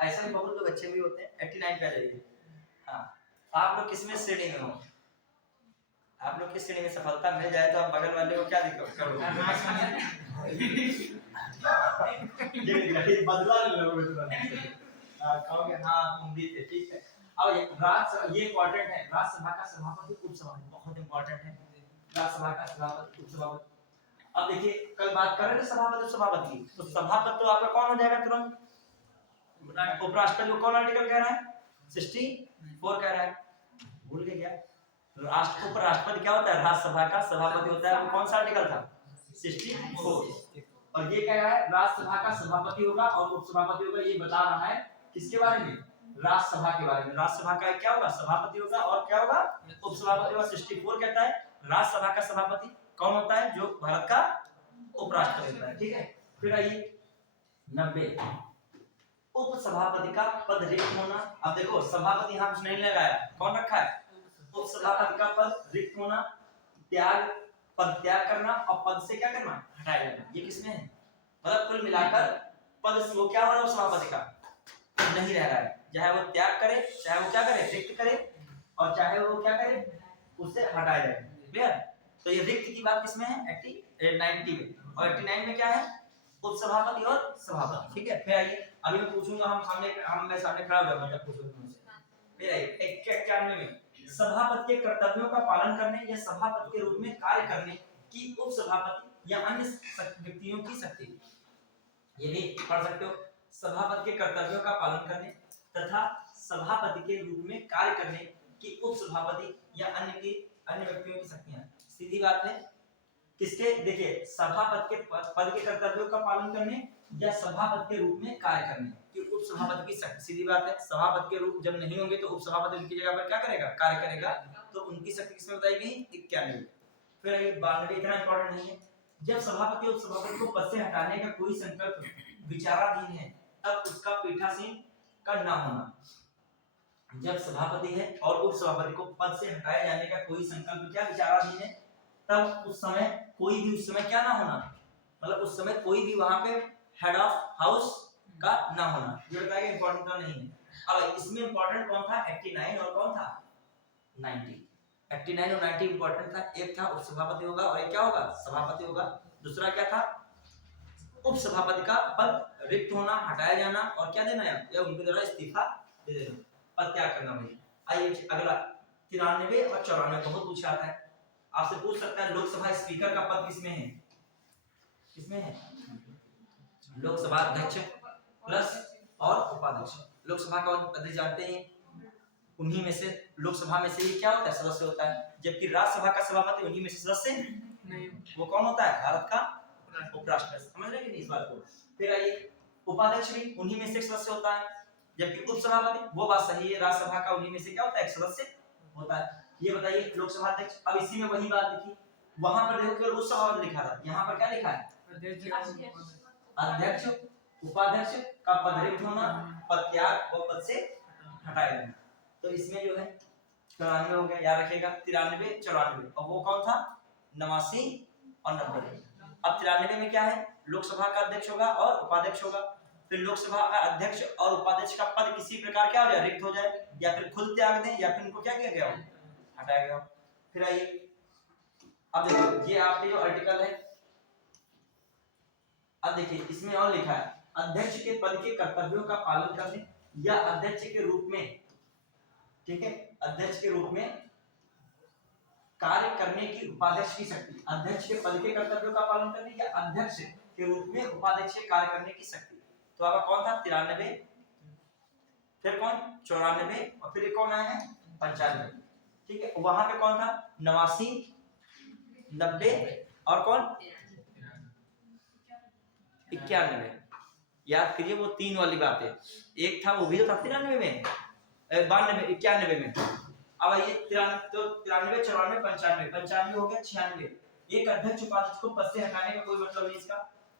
ऐसा भी बहुत लोग अच्छे भी होते हैं। 89 पे आ जाइए। हाँ, आप लोग किसमें श्रेणी में हो? आप लोग किस श्रेणी में? सफलता मिल जाए तो आप बगल वाले को क्या दिक्कत करोगे? ये बदला ले लोगे तुरंत। कहोगे हाँ तुम भी थे, ठीक है। अब ये इंपॉर्टेंट है, राज्यसभा का सभापति उपसभापति बहुत इंपॉर्टेंट है। राज्यसभा का सभापति उपसभापति, अब देखिए कल बात कर रहे थे सभापति उपसभापति की, तो सभापति तो आपका कौन हो जाएगा तुरंत? उपराष्ट्रपति को कौन आर्टिकल कह रहा है? 64 कह रहा है, भूल गए क्या? राष्ट्र उपराष्ट्रपति क्या होता है? राज्यसभा का सभापति होता है, वो कौन सा आर्टिकल था? 64। और ये कह रहा है राज्यसभा का सभापति होगा और उपसभापति होगा, ये बता रहा है किसके बारे में? राज्यसभा के बारे में। राज्यसभा का क्या होगा? सभापति होगा और क्या होगा? उपसभापति होगा। 64 कहता है राज्यसभा का सभापति कौन होता है? जो भारत का उपराष्ट्रपति होता है, ठीक है। फिर आइए 90, उपसभापति का पद रिक्त होना। अब देखो सभापति यहाँ कुछ नहीं लगाया, कौन रखा है? उपसभापति का पद रिक्त होना, पद त्याग करना और पद से क्या करना? हटाया जाना। ये किसमें है? मतलब कुल मिलाकर पद से वो क्या हो रहा है? उपसभापति का नहीं रह रहा है, चाहे वो त्याग करे, चाहे वो क्या करे? रिक्त करे, और चाहे वो क्या करे? उससे हटाया जाए। क्लियर? तो ये रिक्त की बात किसमें है? 90 में। और 89 में क्या है? उपसभापति और सभापति, ठीक है। फिर आइए अभी मैं पूछूंगा, मैं सामने खड़ा हो जाऊंगा, पूछो तुमसे। फिर आइए 91 में सभापति के कर्तव्यों का पालन करने या सभापति के रूप में कार्य करने की उपसभापति या अन्य व्यक्तियों की शक्ति। ये भी पढ़ सकते हो, सभापति के कर्तव्यों का पालन करने तथा सभापति के रूप में कार्य करने की उपसभापति या अन्य व्यक्तियों की शक्तियां। सीधी बात है, किसके? देखिए सभापति के पद के कर्तव्यों का पालन करने या सभापति के रूप में कार्य करने की उपसभापति की शक्ति। सीधी बात है, सभापति के रूप जब नहीं होंगे तो उपसभापति उनकी जगह पर क्या करेगा? कार्य करेगा। तो उनकी शक्ति किसमें बताई गई? 91। फिर ये 92 इतना इंपॉर्टेंट नहीं है। जब सभापति और उपसभापति को पद से हटाने का कोई संकल्प विचाराधीन है तब उसका पीठासीन का न होना। जब सभापति है और उपसभापति को पद से हटाए जाने का कोई संकल्प क्या विचाराधीन है, तब उस समय कोई भी उस समय क्या ना होना, मतलब उस समय कोई भी वहां पे हेड ऑफ हाउस का ना होना। ये बताया कि इंपॉर्टेंट तो नहीं है। अब इसमें इंपॉर्टेंट कौन था? 89 और कौन था? 90। 89 और 90 इंपॉर्टेंट था। एक था उपसभापति होगा और एक क्या होगा? सभापति होगा। दूसरा क्या था? उपसभापति का पद रिक्त होना, हटाया जाना और क्या देना है? या उनके द्वारा इस्तीफा दे देना, पद त्याग करना। भाई आइए अगला 93 और 94 बहुत पूछा आता है, आपसे पूछ सकता है लोकसभा स्पीकर का पद किसमें है? किसमें है? लोकसभा अध्यक्ष प्लस और उपाध्यक्ष। लोकसभा का अध्यक्ष जानते हैं, उन्हीं में से लोकसभा में से ही क्या होता है? सदस्य होता है। जबकि राज्यसभा का सभापति उन्हीं में से सदस्य नहीं, वो कौन होता है? भारत का उपराष्ट्रपति। समझ रहे हैं इस बात को? फिर आइए उपाध्यक्ष भी उन्हीं में से एक सदस्य होता है, जबकि उपसभापति, वो बात सही है, राज्यसभा का उन्हीं में से क्या होता है? एक सदस्य होता है। ये बताइए लोकसभा अध्यक्ष। अब इसी में वही बात लिखी, वहां पर देखो केवल उपसभापति लिखा था, यहाँ पर क्या लिखा है? अध्यक्ष उपाध्यक्ष का पद रिक्त होना, पद त्याग और पद से हटाया जाना। तो इसमें जो है 94 हो गया, याद रखिएगा। 93 94 और वो कौन था? 89 और 90। अब 93 में क्या है? लोकसभा का अध्यक्ष होगा और उपाध्यक्ष होगा। फिर लोकसभा का अध्यक्ष और उपाध्यक्ष का पद किसी प्रकार क्या हो जाए? रिक्त हो जाए, या फिर खुद त्याग दें, या फिर उनको क्या किया गया हो? हटाया गया। फिर आइए अब देखो, ये आपके जो आर्टिकल है, अब देखिए इसमें और लिखा है अध्यक्ष के पद के कर्तव्यों का पालन करने या अध्यक्ष के रूप में, ठीक है, अध्यक्ष के रूप में कार्य करने की उपाध्यक्ष की शक्ति। अध्यक्ष के पद के कर्तव्यों का पालन करने या अध्यक्ष के रूप में उपाध्यक्ष के कार्य करने की शक्ति। तो आपका कौन था? 93, फिर कौन? 94 और फिर कौन आया है? 95, ठीक है। वहां पे कौन था? 89 90 और कौन? 91। याद करिए वो 3 वाली बात है। एक था वो भी तो था 93 में, 92 91 में। अब आइए 93 तो 93 94 95 95 हो गया 96। एक अध्यक्ष उपाध्यक्ष को पद से हटाने का कोई मतलब नहीं इसका।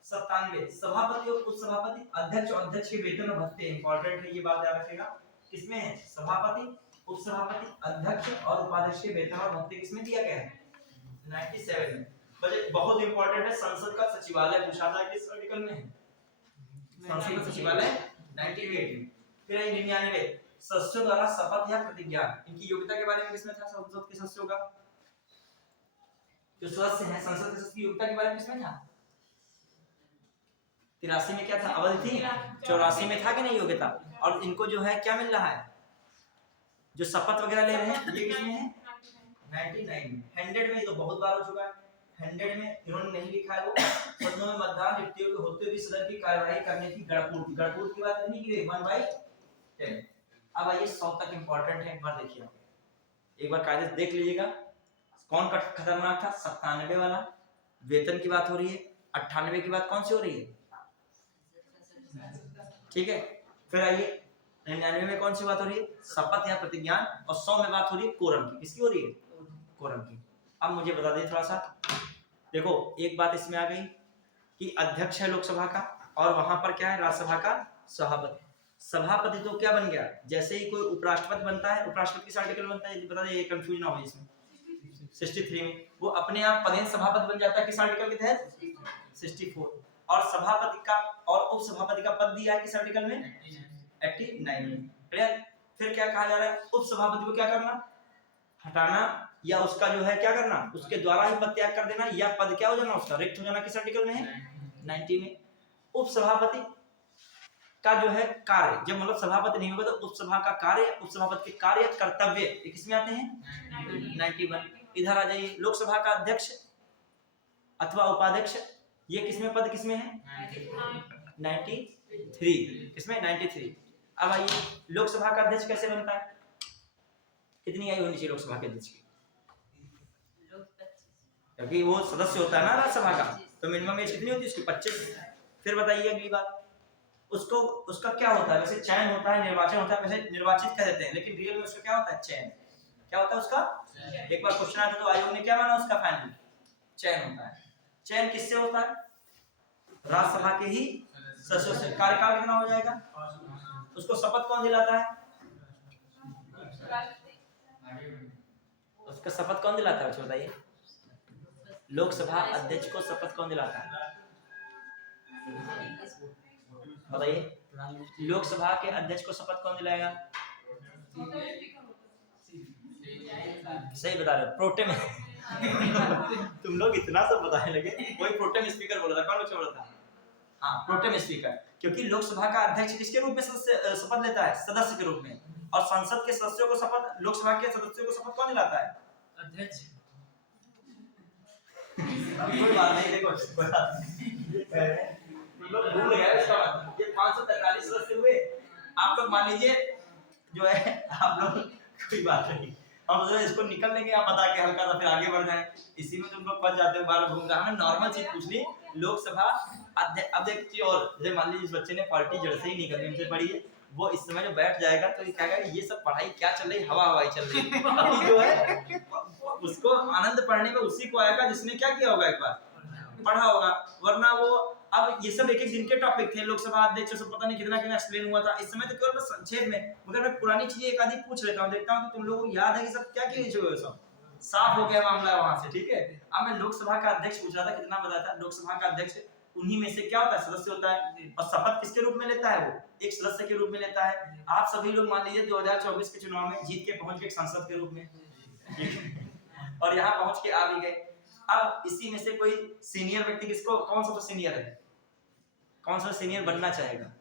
97 सभापति और उपसभापति अध्यक्ष और अध्यक्ष के वेतन और भत्ते इंपॉर्टेंट है, ये बात याद रखिएगा। किसमें है? सभापति उपसभापति अध्यक्ष और उपाध्यक्ष के वेतन और भत्ते किसमें दिया गया है? 97 में। बजट बहुत इंपॉर्टेंट है। संसद का सचिवालय पूछा था किस आर्टिकल में है? संसद का सचिवालय 98 में। फिर 99 सदस्यों द्वारा शपथ या प्रतिज्ञा, इनकी योग्यता के बारे में किसमें था? संसद के सदस्यों का जो सदस्य हैं संसद के सदस्य की योग्यता के बारे में किसमें था? 83 में क्या था? अवधि थी। 84 में था कि नहीं योग्यता? और इनको जो है क्या मिल रहा है? जो शपथ वगैरह ले रहे हैं ये किसमें है? 99 में। 100 में तो बहुत बार हो चुका है। 100 में इन्होंने नहीं लिखा है वो सदनों में मतदान व्यक्तियों के होते हुए सदन की कार्यवाही करने की गणपूर्ति, गणपूर्ति की बात नहीं की गई 1/10। अब आइए 100 तक इंपॉर्टेंट है, एक बार देखिए, एक बार कायदे से देख लीजिएगा कौन खतरनाक था। 97 वाला वेतन की बात हो रही है। 98 की बात कौन सी हो रही है? ठीक है। फिर आइए 99 में कौन सी बात हो रही है? शपथ या प्रतिज्ञान। और 100 में बात हो रही है कोरम की। किसकी हो रही है? कोरम की। अब मुझे बता दें थोड़ा सा, देखो एक बात इसमें आ गई कि अध्यक्ष है लोकसभा का और वहां पर क्या है? राज्यसभा का सभापति। सभापति तो क्या बन गया? जैसे ही कोई उपराष्ट्रपति बनता है, उपराष्ट्रपति किस आर्टिकल बनता है बता दें, ये कंफ्यूज ना हो इसमें। 63 में वो अपने आप पदेन सभापति बन जाता है। किस आर्टिकल के तहत? 64। और सभापति का और उपसभापति का पद दिया है किस आर्टिकल में? 89 में। क्लियर? फिर क्या कहा जा रहा है? उपसभापति को क्या करना? हटाना, या उसका जो है क्या करना? उसके द्वारा ही पद त्याग कर देना, या पद क्या हो जाना? उसका रिक्त हो जाना। किस आर्टिकल में है? 90 में। उपसभापति का जो है कार्य, जब मतलब सभापति नहीं होगा तो उपसभा का कार्य, उपसभापति के कार्य कर्तव्य ये किसमें आते हैं? 91। इधर आ जाइए, लोकसभा का अध्यक्ष अथवा उपाध्यक्ष, ये किसमें पद किसमें है? 93। किसमें? 93। अब आइए लोकसभा का अध्यक्ष कैसे बनता है? कितनी आयु होनी चाहिए लोकसभा के अध्यक्ष की? क्योंकि वो सदस्य होता है ना राज्यसभा का, तो मिनिमम एज कितनी होती है उसकी? 25। फिर बताइए अगली बात, उसको उसका क्या होता है? वैसे चयन होता है, निर्वाचन होता है, वैसे निर्वाचित कह देते हैं, लेकिन रियल में उसका क्या होता है? चयन। क्या होता है उसका? एक बार क्वेश्चन आया था तो आयोग ने क्या माना उसका? फाइनल चयन होता है। चयन किससे होता है? राज्यसभा के ही सदस्यों से। कार्यकाल कितना हो जाएगा? उसको शपथ कौन दिलाता है? उसका शपथ कौन दिलाता है बताइए? लोकसभा अध्यक्ष को शपथ कौन दिलाता है बताइए? लोकसभा के अध्यक्ष को शपथ कौन दिलाएगा? सही बता रहे हो, प्रोटेम। तुम लोग इतना सब बताने लगे। कोई प्रोटेम स्पीकर बोल रहा था, कौन बच्चा बोल रहा था? हाँ, प्रोटेम स्पीकर। क्योंकि लोकसभा का अध्यक्ष किसके रूप में शपथ लेता है? सदस्य के रूप में। और संसद के सदस्यों को शपथ, लोकसभा के सदस्यों को शपथ कौन दिलाता है? अध्यक्ष। कोई बात नहीं, देखो कोई बात नहीं, तुम लोग भूल गए इसका मतलब। ये 543 सदस्य हुए। आप लोग मान लीजिए जो है, आप लोग कोई बात नहीं, हम जो इसको निकल लेंगे आप बता के हल्का सा, फिर आगे बढ़ जाए। इसी में तुम लोग फंस जाते हो, बार घूम रहा। हमें नॉर्मल चीज पूछनी, लोकसभा अध्यक्ष। अब एक चीज और, जैसे मान लीजिए इस बच्चे ने पार्टी जड़ से ही नहीं करनी हमसे पढ़ी है, वो इस समय जो बैठ जाएगा तो ये कहेगा ये सब पढ़ाई क्या चल रही, हवा हवाई चल रही है। अभी जो है उसको आनंद पढ़ने में उसी को आएगा जिसने क्या किया होगा, एक बार पढ़ा होगा। वरना वो, अब ये सब एक एक दिन के टॉपिक थे, लोकसभा अध्यक्ष सब पता नहीं कितना कितना एक्सप्लेन हुआ था। इस समय तो केवल संक्षेप में, मगर मैं पुरानी चीजें एक आधी पूछ लेता हूँ, देखता हूँ कि तुम लोगों को याद है कि सब क्या किए जो सब साफ हो गया मामला वहां से। ठीक है, अब मैं लोकसभा का अध्यक्ष पूछ रहा था, कितना बताया था? लोकसभा का अध्यक्ष उन्हीं में से क्या होता है? सदस्य होता है। और शपथ किसके रूप में लेता है? वो एक सदस्य के रूप में लेता है। आप सभी लोग मान लीजिए 2024 के चुनाव में जीत के पहुंच गए संसद के रूप में, और यहाँ पहुंच के आ भी गए। अब इसी में से कोई सीनियर व्यक्ति, किसको, कौन सा सीनियर है, कौन सा सीनियर बनना चाहेगा?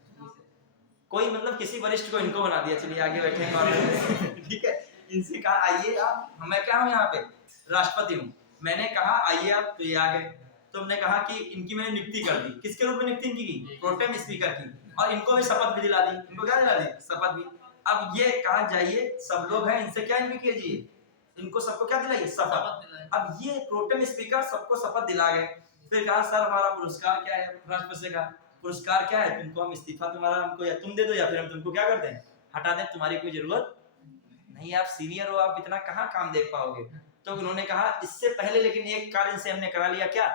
कोई मतलब किसी वरिष्ठ को इनको बना दिया, चलिए आगे बैठे। ठीक है, इनसे कहा आइए आप, मैं क्या हूँ यहाँ पे? राष्ट्रपति हूँ। मैंने कहा आइए आप, तो ये आ गए। तुमने कहा कि इनकी मैंने नियुक्ति कर दी। किसके रूप में नियुक्ति इनकी की? प्रोटेम स्पीकर की। और इनको भी शपथ भी दिला दी। इनको क्या दिला दी? शपथ भी। अब ये कहा जाइए सब लोग हैं, इनसे क्या इनकी कीजिए, इनको सबको क्या दिलाइए? शपथ। अब ये प्रोटेम स्पीकर सबको शपथ दिला गए, फिर कहा सर हमारा पुरस्कार क्या है? राष्ट्रपति से कहा पुरस्कार क्या है? तुमको हम इस्तीफा तुम्हारा हमको या तुम दे दो या फिर हम तुमको क्या कर दें, हटा दें, तुम्हारी कोई जरूरत नहीं, आप सीनियर हो, आप इतना कहाँ काम देख पाओगे। तो उन्होंने कहा इससे पहले लेकिन एक कार्य से हमने करा लिया, क्या?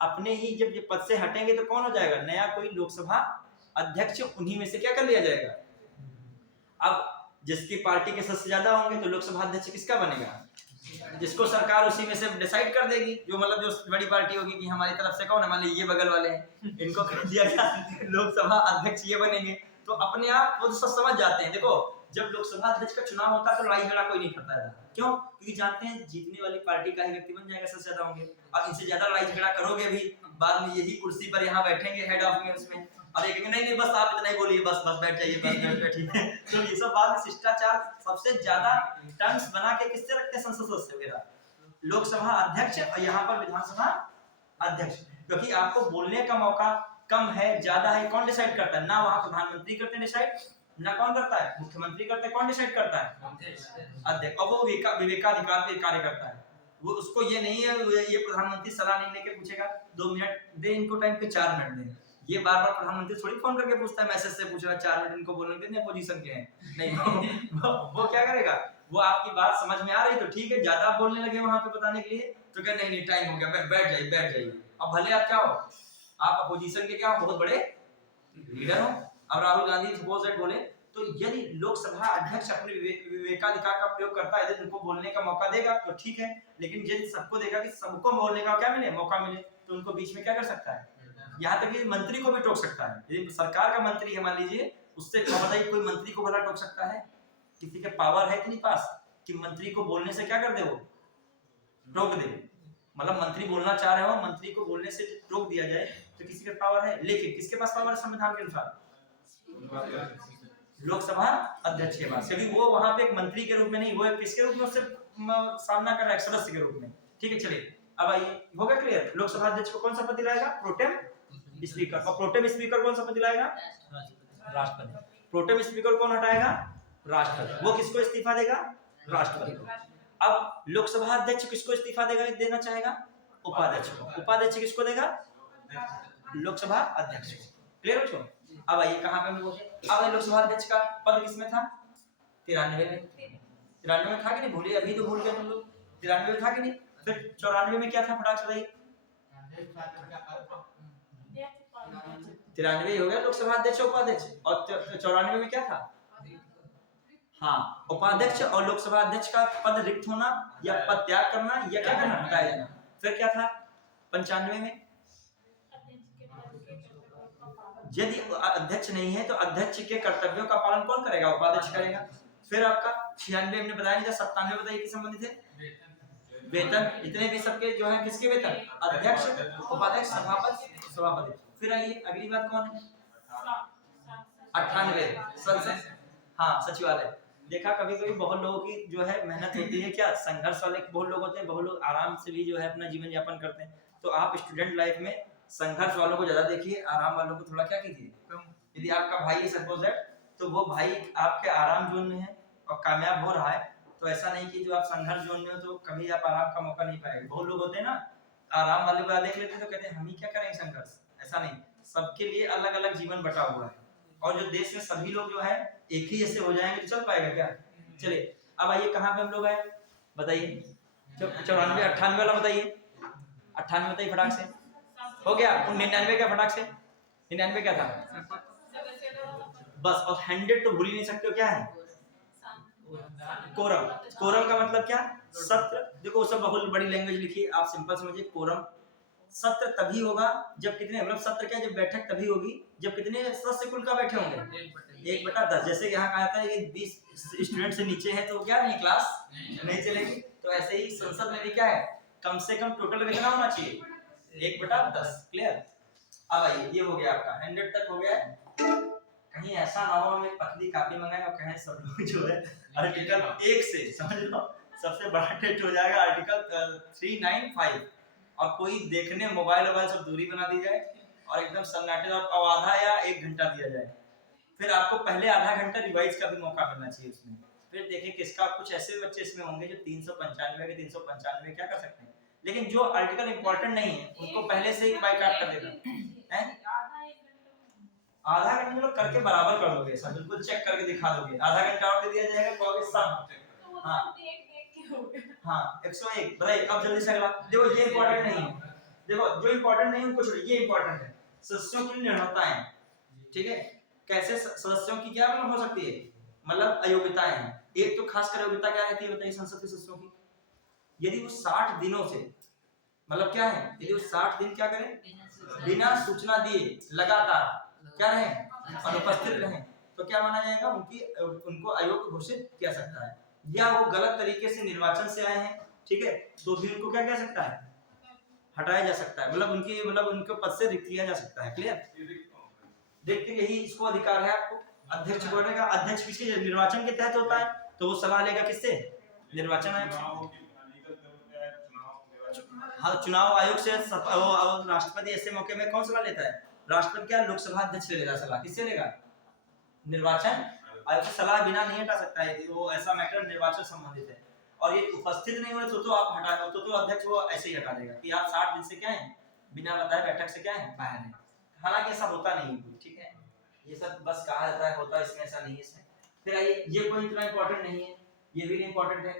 अपने ही जब ये पद से हटेंगे तो कौन हो जाएगा? नया कोई लोकसभा अध्यक्ष उन्हीं में से क्या कर लिया जाएगा। अब जिसकी पार्टी के सदस्य ज्यादा होंगे तो लोकसभा अध्यक्ष किसका बनेगा? जिसको सरकार उसी में से डिसाइड कर देगी, जो मतलब जो बड़ी पार्टी होगी कि हमारी तरफ से कौन है, मान लीजिए ये बगल वाले हैं, इनको कर दिया गया लोकसभा अध्यक्ष ये बनेंगे, तो अपने आप वो सब समझ जाते हैं। देखो जब लोकसभा अध्यक्ष का चुनाव होता है तो लड़ाई झगड़ा कोई नहीं करता है, क्यों? क्योंकि जानते हैं जीतने वाली पार्टी का ही व्यक्ति बन जाएगा, सबसे ज्यादा होंगे, और इनसे ज्यादा लड़ाई झगड़ा करोगे भी बाद में यही कुर्सी पर यहाँ बैठेंगे हेड ऑफ में उसमें, और एक नहीं बस आप इतना ही बोलिए, बस बस बैठ जाइए, बस बैठिए। तो ये सब बाद में शिष्टाचार सबसे ज्यादा टर्म्स बना के किससे रखते हैं? संसद सदस्य वगैरह, लोकसभा अध्यक्ष और यहाँ पर विधानसभा अध्यक्ष, क्योंकि आपको बोलने का मौका कम है ज्यादा है, कौन डिसाइड करता है? ना वहाँ प्रधानमंत्री करते हैं डिसाइड, ना कौन करता है? मुख्यमंत्री करते हैं, कौन डिसाइड करता है? अध्यक्ष। और वो विवेकाधिकार पे कार्य करता है, वो उसको ये नहीं है ये प्रधानमंत्री सलाह नहीं लेके पूछेगा 2 मिनट दे इनको टाइम पे 4 मिनट दे, ये बार बार प्रधानमंत्री थोड़ी फोन करके पूछता है, मैसेज से पूछ रहा है 4 मिनट इनको बोलने के, अपोजिशन के हैं नहीं वो क्या करेगा? वो आपकी बात समझ में आ रही तो ठीक है, ज्यादा बोलने लगे वहां पे बताने के लिए तो क्या नहीं टाइम हो गया, बैठ जाइए। अब भले आप क्या हो, आप अपोजिशन के क्या हो, बहुत बड़े लीडर हो। अब राहुल गांधी सपोज दैट बोले, तो यदि लोकसभा अध्यक्ष अपने विवेकाधिकार का प्रयोग करता है, यदि उनको बोलने का मौका देगा तो ठीक है, लेकिन यदि सबको देगा कि सबको बोलने का क्या मिले, मौका मिले, तो उनको बीच में क्या कर सकता है? यहाँ तक कि मंत्री को भी टोक सकता है। यदि सरकार का मंत्री है मान लीजिए, उससे बताइए कोई मंत्री को भला टोक सकता है? किसी के पावर है इतनी पास कि मंत्री को बोलने से क्या कर दे, वो रोक दे? मतलब मंत्री बोलना चाह रहे हो, मंत्री को बोलने से रोक दिया जाए तो किसी के पावर है, लेकिन किसके पास पावर है संविधान के अनुसार? लोकसभा अध्यक्ष के पास, क्योंकि वो वहां पे एक मंत्री के रूप में नहीं, वो एक किसके रूप में उससे सामना कर रहा है, सदस्य के रूप में। ठीक है, चलिए अब आइए, हो गया क्लियर? लोकसभा अध्यक्ष को कौन सा पद दिलाएगा? Pro tem speaker. और प्रोटेम स्पीकर कौन सा पद दिलाएगा? राष्ट्रपति। प्रोटेम स्पीकर कौन हटाएगा? राष्ट्रपति। वो किसको इस्तीफा देगा? राष्ट्रपति को। अब लोकसभा अध्यक्ष किसको इस्तीफा देना चाहेगा? उपाध्यक्ष को। उपाध्यक्ष किसको देगा? लोकसभा अध्यक्ष को। क्लियर बच्चों? अब आइए कहां पे हम बोले, अब लोकसभा अध्यक्ष का पद किसमें था? 93 में। 93 में था कि नहीं? भूलिए, अभी तो भूल गए तुम लोग। 93 में था कि नहीं? फिर 94 में क्या था? फटाक से बताइए। 93 हो गया लोकसभा अध्यक्ष उपाध्यक्ष, और 94 में क्या था? हाँ, उपाध्यक्ष और लोकसभा अध्यक्ष का पद रिक्त होना या पद त्याग करना या क्या करना, हटाया जाना। फिर क्या था 95 में? यदि अध्यक्ष नहीं है तो अध्यक्ष के कर्तव्यों का पालन कौन करेगा? उपाध्यक्ष करेगा। फिर आपका 96 हमने बताया नहीं था, 97 बताइए किस संबंधित है? वेतन। इतने भी सबके जो है किसके वेतन? अध्यक्ष, उपाध्यक्ष, सभापति, सभापति। फिर आइए अगली बात कौन है? 98 संसद, हाँ सचिवालय। देखा कभी कभी बहुत लोगों की जो है मेहनत होती है, क्या संघर्ष वाले बहुत लोग होते हैं, बहुत लोग आराम से भी जो है अपना जीवन यापन करते हैं। तो आप स्टूडेंट लाइफ में संघर्ष वालों को ज्यादा देखिए, आराम वालों को थोड़ा क्या कीजिए। यदि आपका भाई है सपोज दैट, तो वो भाई आपके आराम जोन में है और कामयाब हो रहा है, तो ऐसा नहीं कि जो आप संघर्ष जोन में हो तो कभी आप आराम का मौका नहीं पाएंगे। बहुत लोग होते हैं ना, आराम वाले को देख लेते हैं तो कहते हैं हम ही क्या करेंगे संघर्ष। ऐसा नहीं, सबके लिए अलग अलग जीवन बटा हुआ है, और जो देश में सभी लोग जो है एक ही जैसे हो जाएंगे तो चल पाएगा क्या? चलिए अब आइए कहाँ पे हम लोग हैं बताइए? 94 98 वाला बताइए। 98 बताइए फटाक से। हो गया। 99 क्या फटाक से? 99 क्या था? बस। और 100 तो भूल ही नहीं सकते हो, क्या है? कोरम। कोरम का मतलब क्या? सत्र। देखो सब बहुत बड़ी लैंग्वेज लिखी, आप सिंपल समझिए। कोरम सत्र तभी होगा जब कितने, मतलब सत्र क्या, जब बैठक तभी होगी जब कितने सदस्य कुल का बैठे होंगे? 1/10। जैसे यहाँ कहा था ये 20 स्टूडेंट से नीचे है तो क्या नहीं, क्लास नहीं चलेगी। तो ऐसे ही संसद में भी क्या है, कम से कम टोटल कितना होना चाहिए? 1/10। क्लियर? अब आइए, ये हो गया आपका 100 तक हो गया। कहीं ऐसा ना हो हमें पतली कॉपी मंगाए और कहें सब लोग जो है आर्टिकल 1 से, समझ लो सबसे बड़ा टेस्ट हो जाएगा आर्टिकल 395, और कोई देखने मोबाइल सब दूरी बना दी जाए और एकदम सन्नाटे, और आधा या 1 घंटा दिया जाए। फिर आपको पहले आधा घंटा रिवाइज का भी मौका मिलना चाहिए उसमें। फिर देखिए किसका, कुछ ऐसे बच्चे इसमें होंगे जो 395 के 395 क्या कर सकते हैं, लेकिन जो आर्टिकल इंपॉर्टेंट नहीं है उनको पहले से ही बाइकाट कर देगा। हैं? आधा घंटे में लोग करके बराबर कर दोगे, सब बिल्कुल चेक करके दिखा दोगे। आधा घंटा और दे दिया जाएगा, कहोगे सब। हाँ हाँ 101 बताइए। अब जल्दी से अगला देखो, ये इंपॉर्टेंट नहीं है। देखो जो इंपॉर्टेंट नहीं है उनको छोड़िए, ये इंपॉर्टेंट है। सदस्यों की निर्भरताएं, ठीक है, कैसे सदस्यों की क्या मतलब हो सकती है, मतलब अयोग्यताएं हैं। एक तो खासकर योग्यता क्या रहती है बताइए संसद के सदस्यों की, यदि वो 60 दिनों से मतलब क्या है, यदि वो 60 दिन क्या करें, बिना सूचना दिए लगातार क्या रहे, अनुपस्थित रहे, तो क्या माना जाएगा, उनको अयोग्य घोषित किया सकता है। या वो गलत तरीके से निर्वाचन से आए हैं, ठीक है, तो भी उनको क्या कह सकता है, हटाया जा सकता है, मतलब उनके पद से रिक्त किया जा सकता है। क्लियर? देखते यही इसको अधिकार है आपको अध्यक्ष बोलने का। अध्यक्ष किसके निर्वाचन के तहत होता है, तो वो सलाह लेगा किससे, निर्वाचन आयोग से। हाँ चुनाव आयोग से। राष्ट्रपति ऐसे मौके में कौन सलाह लेता है, राष्ट्रपति क्या लोकसभा अध्यक्ष ले लेगा सलाह, किससे लेगा, निर्वाचन आयोग से सलाह बिना नहीं हटा सकता है, वो ऐसा मैटर निर्वाचन संबंधित है। और ये उपस्थित नहीं हुए तो आप हटा दो, तो अध्यक्ष वो ऐसे ही हटा देगा कि आप 60 दिन से क्या है, बिना बताए बैठक से क्या है, बाहर है। हालांकि ऐसा होता नहीं है, ठीक है, ये सब बस कहा जाता है, होता है, इसमें ऐसा नहीं है। इसमें फिर आइए, ये कोई इतना इंपॉर्टेंट नहीं है, ये भी इंपॉर्टेंट है।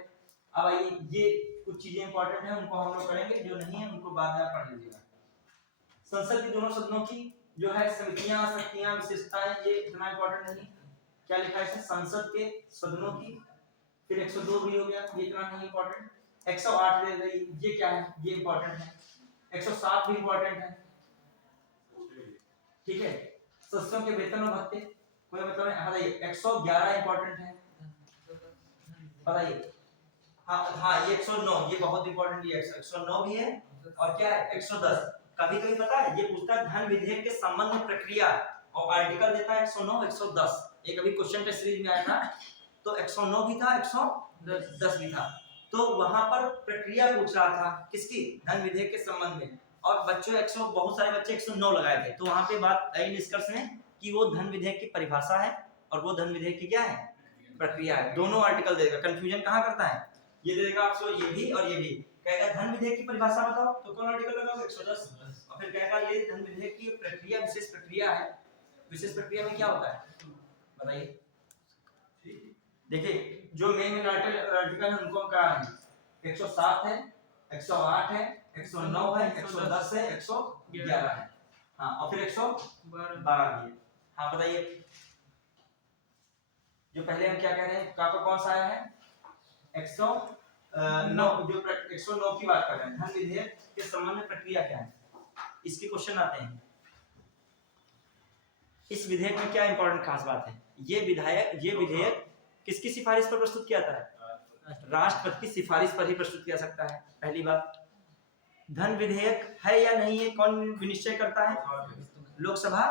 अब आइए, ये कुछ चीजें इंपॉर्टेंट है, उनको हम लोग करेंगे, जो नहीं है उनको बाद में आप पढ़ लीजिएगा। संसद की दोनों सदनों की जो है समितियां, शक्तियां, विशेषताएं, ये इतना इंपॉर्टेंट नहीं। क्या लिखा है, संसद के सदनों की, फिर 102 भी हो गया, ये इतना नहीं इंपॉर्टेंट। 108 ले गई, ये क्या है, ये इंपॉर्टेंट है। 107 भी इंपॉर्टेंट है, ठीक है। सदस्यों के वेतन और भत्ते कोई मतलब नहीं, बताइए। 111 इंपॉर्टेंट है, बताइए। हाँ ये 109, ये बहुत इंपॉर्टेंट है, 109 भी है। और क्या है 110। कभी कभी पता है ये पूछता है धन विधेयक के संबंध में प्रक्रिया, और आर्टिकल देता है 109 110। एक अभी क्वेश्चन टेस्ट सीरीज में आया था, तो 109 भी था, 110 भी था, तो वहां पर प्रक्रिया पूछ रहा था किसकी, धन विधेयक के संबंध में। और बच्चों बहुत सारे बच्चे 109 लगाए थे, तो वहां पे बात आई निष्कर्ष में कि वो धन विधेयक की परिभाषा है और वो धन विधेयक की क्या है, प्रक्रिया है। दोनों आर्टिकल देगा, कंफ्यूजन कहां करता है, ये देगा आपको ये भी और ये भी। कहेगा धन विधेयक की परिभाषा बताओ, तो कौन आर्टिकल लगाओगे 110। और फिर कहेगा ये धन विधेयक की प्रक्रिया विशेष प्रक्रिया है, विशेष प्रक्रिया में क्या होता है बताइए। देखिए जो मेन आर्टिकल है उनको क्या है, 107 है, 108 है, 109 है, 110 है, 111 है, हाँ, और फिर 112 भी है। हाँ बताइए, जो पहले हम क्या कह रहे हैं, आपको कौन सा आया है, 109, जो 109 की बात कर रहे हैं, धन विधेयक के संबंध में प्रक्रिया क्या है, इसके क्वेश्चन आते हैं। इस विधेयक में क्या इंपॉर्टेंट खास बात है, ये विधेयक किसकी सिफारिश पर प्रस्तुत किया जाता है, राष्ट्रपति की सिफारिश पर ही प्रस्तुत किया सकता है। पहली बात, धन विधेयक है या नहीं है कौन विनिश्चय करता है, लोकसभा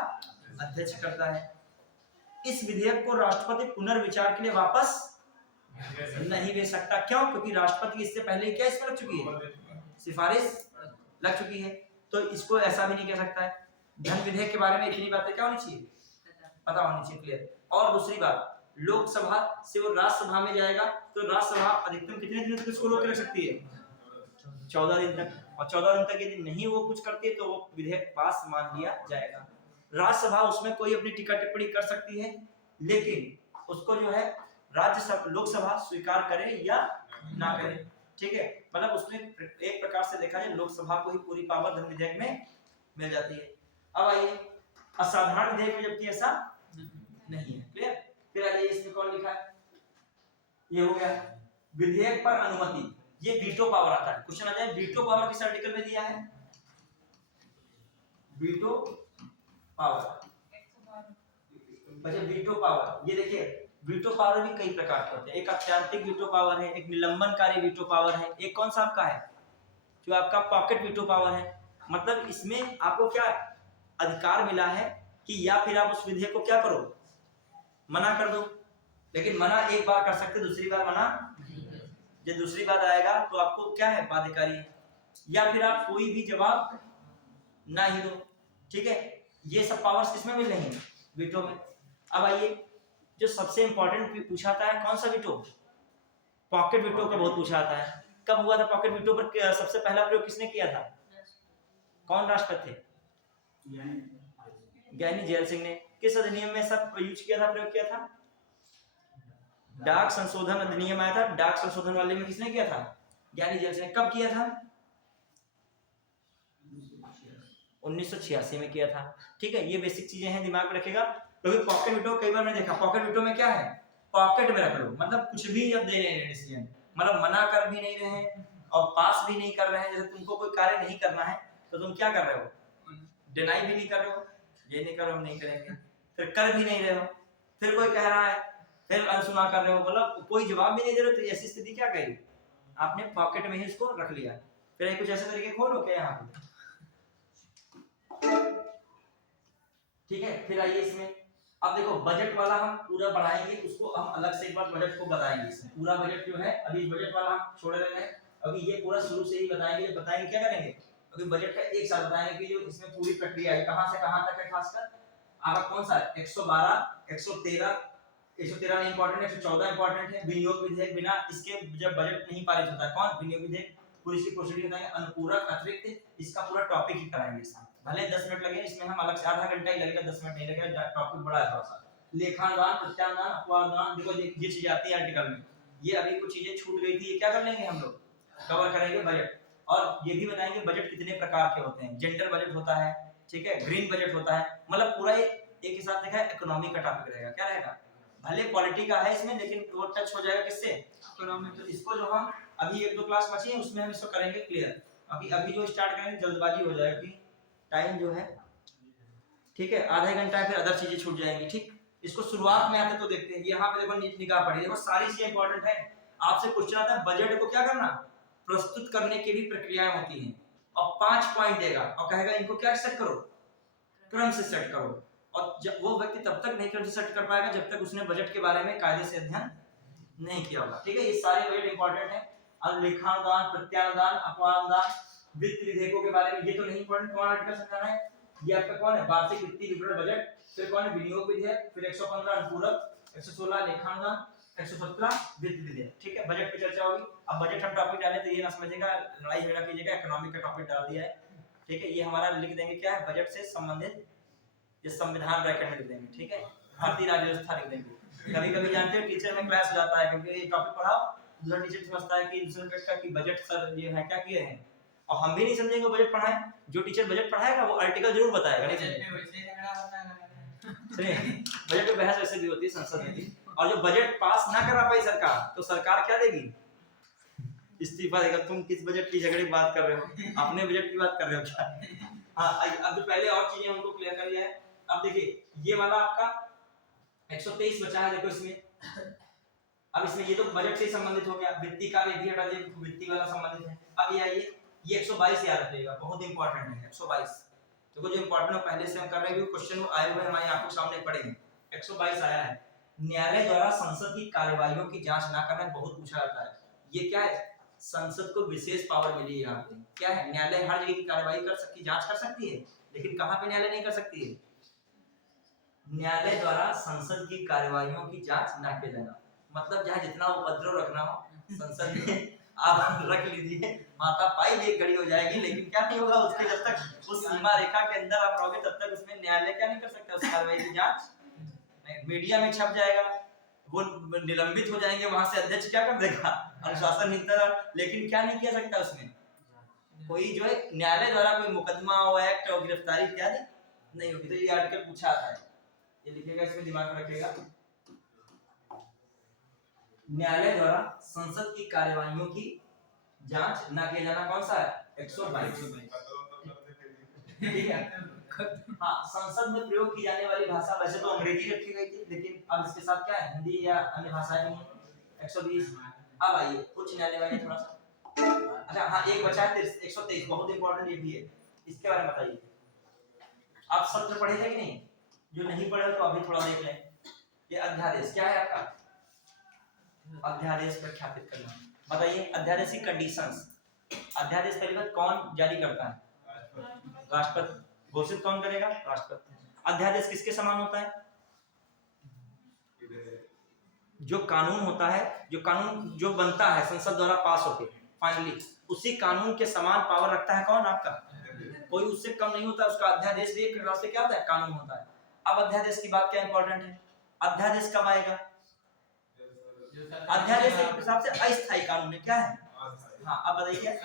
अध्यक्ष करता है। इस विधेयक को राष्ट्रपति पुनर्विचार के लिए वापस नहीं भेज सकता, क्यों, क्योंकि राष्ट्रपति इससे पहले क्या इसमें लग चुकी है, सिफारिश लग चुकी है, तो इसको ऐसा भी नहीं कह सकता है। धन विधेयक के बारे में इतनी बातें क्या होनी चाहिए, पता होनी चाहिए, क्लियर। और दूसरी बात, लोकसभा से वो राज्यसभा में जाएगा, तो राज्यसभा अधिकतम कितने दिन तक इसको रोक के रख सकती है, 14 दिन तक। और 14 दिन तक यदि नहीं वो कुछ करती है तो वो विधेयक पास मान लिया जाएगा। राज्यसभा उसमें कोई अपनी टीका टिप्पणी कर सकती है, लेकिन उसको जो है राज्यसभा लोकसभा स्वीकार करे या ना करे, ठीक है। मतलब उसमें एक प्रकार से देखा जाए लोकसभा को ही पूरी पावर धन विधेयक में मिल जाती है। अब आइए असाधारण विधेयक में जबकि ऐसा नहीं है, क्लियर। फिर आइए इसमें कौन लिखा है, ये हो गया विधेयक पर अनुमति, ये वीटो पावर आता है। क्वेश्चन आ जाए वीटो पावर किस आर्टिकल में दिया है, वीटो पावर, वीटो पावर, ये देखिए वीटो पावर भी कई प्रकार के होते हैं। एक अत्यांतिक वीटो पावर है, एक निलंबनकारी वीटो पावर है, एक कौन सा आपका है, जो आपका पॉकेट वीटो पावर है। मतलब इसमें आपको क्या अधिकार मिला है कि या फिर आप उस विधेयक को क्या करो, मना कर दो, लेकिन मना एक बार कर सकते, दूसरी बार मना, जब दूसरी बार आएगा तो आपको क्या है, बाध्यकारी है, या फिर आप कोई भी जवाब ना ही दो, ठीक है। ये सब पावर्स किसमें मिल रही हैं, वीटो में। अब आइए जो सबसे इंपॉर्टेंट पूछा आता है कौन सा वीटो, पॉकेट वीटो का बहुत पूछा आता है। कब हुआ था पॉकेट वीटो पर? सबसे पहला प्रयोग किसने किया था? कौन राष्ट्रपति थे? ज्ञानी जैल सिंह ने। किस अधिनियम में सब यूज किया था, प्रयोग किया था? डाक संशोधन अधिनियम आया था, डाक संशोधन वाले में किसने किया था? ज्ञानी जैल सिंह ने। कब किया था? 1986 में किया था। ठीक है, ये बेसिक चीजें हैं, दिमाग में रखेगा। क्योंकि पॉकेट वीटो कई बार मैंने देखा, पॉकेट वीटो में क्या है, पॉकेट में रख लो, मतलब कुछ भी जब दे रहे हैं डिसीजन, मतलब मना कर भी नहीं रहे हैं और पास भी नहीं कर रहे हैं। जैसे तुमको कोई कार्य नहीं करना है तो तुम क्या कर रहे हो? डिनाई भी नहीं कर रहे हो, ये नहीं कर रहे हो, हम नहीं करेंगे, फिर कर भी नहीं रहे हो, फिर कोई कह रहा है फिर अनसुना कर रहे हो, मतलब कोई जवाब भी नहीं दे रहे। तो ऐसी स्थिति क्या कही? आपने पॉकेट में ही इसको रख लिया। फिर कुछ ऐसे तरीके खोलो क्या यहाँ पे, ठीक है। फिर आइए इसमें, अब देखो बजट वाला हम पूरा बढ़ाएंगे, उसको हम अलग से एक बार बजट को बताएंगे। इसमें पूरा बजट जो है, अभी बजट वाला हम छोड़ रहे हैं, अभी ये पूरा शुरू से ही बताएंगे। बताएंगे क्या करेंगे, अभी बजट का एक साल बताएंगे कि जो इसमें पूरी प्रक्रिया है कहां से कहां तक है। खासकर आपका कौन सा 112, 113, 113 नहीं इंपॉर्टेंट है, 114 इंपॉर्टेंट है। विनियोग विधेयक, बिना इसके जब बजट नहीं पारित होता है, कौन? विनियोग विधेयक। पूरी इसकी प्रोसीडिंग बताएंगे। अनुपूरक अतिरिक्त इसका पूरा टॉपिक ही कराएंगे इसमें, भले 10 मिनट लगे, इसमें हम अलग से आधा घंटा ही लगेगा, 10 मिनट नहीं लगेगा, टॉपिक बड़ा है थोड़ा सा। लेखादान, प्रत्यादान, अपवादान, देखो ये चीजें आती है आर्टिकल में। ये अभी कुछ चीजें छूट गई थी, ये क्या कर लेंगे हम लोग, कवर करेंगे बजट। और ये भी बताएंगे बजट कितने प्रकार के होते हैं। जेंडर बजट होता है, ठीक है, ग्रीन बजट होता है, मतलब पूरा एक ही साथ देखा है। इकोनॉमी का टॉपिक रहेगा, क्या रहेगा, भले पॉलिटी का है इसमें, लेकिन वो टच हो जाएगा किससे, इकोनॉमी। तो इसको जो हम अभी 1-2 क्लास बची है उसमें हम इसको करेंगे क्लियर। अभी जो स्टार्ट करेंगे जल्दबाजी हो जाएगी, टाइम जो है, ठीक है, आधा घंटा है, फिर अदर चीजें छूट जाएंगी। ठीक, इसको शुरुआत में आते तो देखते हैं। यहाँ पे देखो निगाह पड़ी, देखो सारी चीजें इंपॉर्टेंट है। आपसे क्वेश्चन आता है बजट को क्या करना, प्रस्तुत करने की भी प्रक्रियाएं होती हैं, और 5 पॉइंट देगा और कहेगा इनको क्या सेट करो, क्रम से सेट करो। और जब वो व्यक्ति तब तक नहीं क्रम से सेट कर पाएगा जब तक उसने बजट के बारे में कायदे से अध्ययन नहीं किया होगा। ठीक है, ये सारे बजट इंपॉर्टेंट है। और लेखानुदान, प्रत्यानुदान, अपवादान, वित्त विधेयकों के बारे में ये तो नहीं इंपॉर्टेंट, कौन आर्टिकल समझाना है, ये आपका कौन है, वार्षिक वित्तीय विवरण बजट। फिर कौन है, विनियोग विधेयक। फिर 115 अनुपूरक, 116 लेखानुदान, 117 वित्त विधेयक। ठीक है, बजट पे चर्चा होगी। अब बजट हम टॉपिक डालें तो ये ना समझेगा, लड़ाई झगड़ा कीजिएगा, इकोनॉमिक का टॉपिक डाल दिया है। ठीक है, ये हमारा लिख देंगे क्या है, बजट से संबंधित, ये संविधान ब्रैकेट में लिख देंगे। ठीक है, भारतीय राज्य व्यवस्था लिख देंगे। कभी कभी जानते हो टीचर में क्लास हो जाता है, क्योंकि ये टॉपिक पढ़ाओ, दूसरा टीचर समझता है कि दूसरे सब्जेक्ट का कि बजट सर ये है क्या किए हैं, और हम भी नहीं समझेंगे बजट पढ़ाएं। जो टीचर बजट पढ़ाएगा वो आर्टिकल जरूर बताएगा, नहीं समझेगा। वैसे झगड़ा होता है, बजट पे बहस वैसे भी होती है संसद में भी। और जो बजट पास ना करा पाई सरकार, तो सरकार क्या देगी, इस्तीफा देगा। तुम किस बजट की झगड़े की बात कर रहे हो, अपने बजट की बात कर रहे हो क्या? हाँ, अब पहले और चीजें हमको क्लियर कर लिया है। अब देखिए ये वाला आपका 123 बचा है, देखो इसमें। अब इसमें ये तो बजट से संबंधित हो गया, वित्तीय कार्य भी हटा दिए, वित्तीय वाला संबंधित है। अब ये आइए, ये 122 याद रखिएगा, बहुत इंपॉर्टेंट है 122। देखो जो इंपॉर्टेंट है पहले से हम कर रहे हैं, क्वेश्चन वो आए हुए हमारी आंखों सामने पड़े हैं। 122 आया है, न्यायालय द्वारा संसद की कार्यवाहियों की जांच ना करना, बहुत पूछा जाता है। ये क्या है, संसद को विशेष पावर मिली है यहाँ पे। क्या है, न्यायालय हर जगह की कार्यवाही कर सकती, जांच कर सकती है, लेकिन कहाँ पे न्यायालय नहीं कर सकती है, न्यायालय द्वारा संसद की कार्यवाहियों की जांच ना किया जाना। मतलब जहाँ जितना उपद्रव रखना हो संसद में आप रख लीजिए, माता पाई भी एक घड़ी हो जाएगी, लेकिन क्या नहीं होगा उसके, जब तक उस सीमा रेखा के अंदर आप रहोगे तब तक उसमें न्यायालय क्या नहीं कर सकता, उस कार्रवाई की जांच। मीडिया में छप जाएगा, वो निलंबित हो जाएंगे, वहां से अध्यक्ष क्या कर देगा, अनुशासनहीनता, लेकिन क्या नहीं किया सकता उसमें, कोई जो है न्यायालय द्वारा कोई मुकदमा हो, एक्ट और गिरफ्तारी इत्यादि नहीं होगी। तो ये आर्टिकल पूछा आता है, ये लिखिएगा, इसमें दिमाग में रखिएगा। न्यायालय द्वारा संसद की कार्यवाहियों की जांच न किया जाना, कौन सा है, 122। ठीक है, हाँ, संसद में प्रयोग की जाने वाली भाषा वैसे तो अंग्रेजी रखी गई थी, लेकिन अब इसके साथ क्या है, हिंदी या अन्य भाषाएं भी हैं। 120। अब आइए उच्च न्यायालय वाले थोड़ा सा, अच्छा हाँ, एक बचा है 123, बहुत इंपॉर्टेंट ये भी है, इसके बारे में बताइए। आप सत्र पढ़े थे कि नहीं, जो नहीं पढ़े तो अभी थोड़ा देख लें। ये अध्यादेश क्या है आपका, अध्यादेश प्रख्यापित करना। बताइए अध्यादेश की कंडीशंस। अध्यादेश पहली बात कौन जारी करता है, राष्ट्रपति। घोषित कौन करेगा, राष्ट्रपति। अध्यादेश किसके समान होता है, जो कानून होता है, जो कानून जो बनता है संसद द्वारा पास होके, फाइनली उसी कानून के समान पावर रखता है कौन? आपका। कोई उससे कम नहीं होता, उसका अध्यादेश भी एक से क्या होता है? कानून होता है। अब अध्यादेश की बात क्या इंपॉर्टेंट है, अध्यादेश कब आएगा? अध्यादेश एक हिसाब से अस्थायी कानून है, क्या है? हाँ, अब बताइए,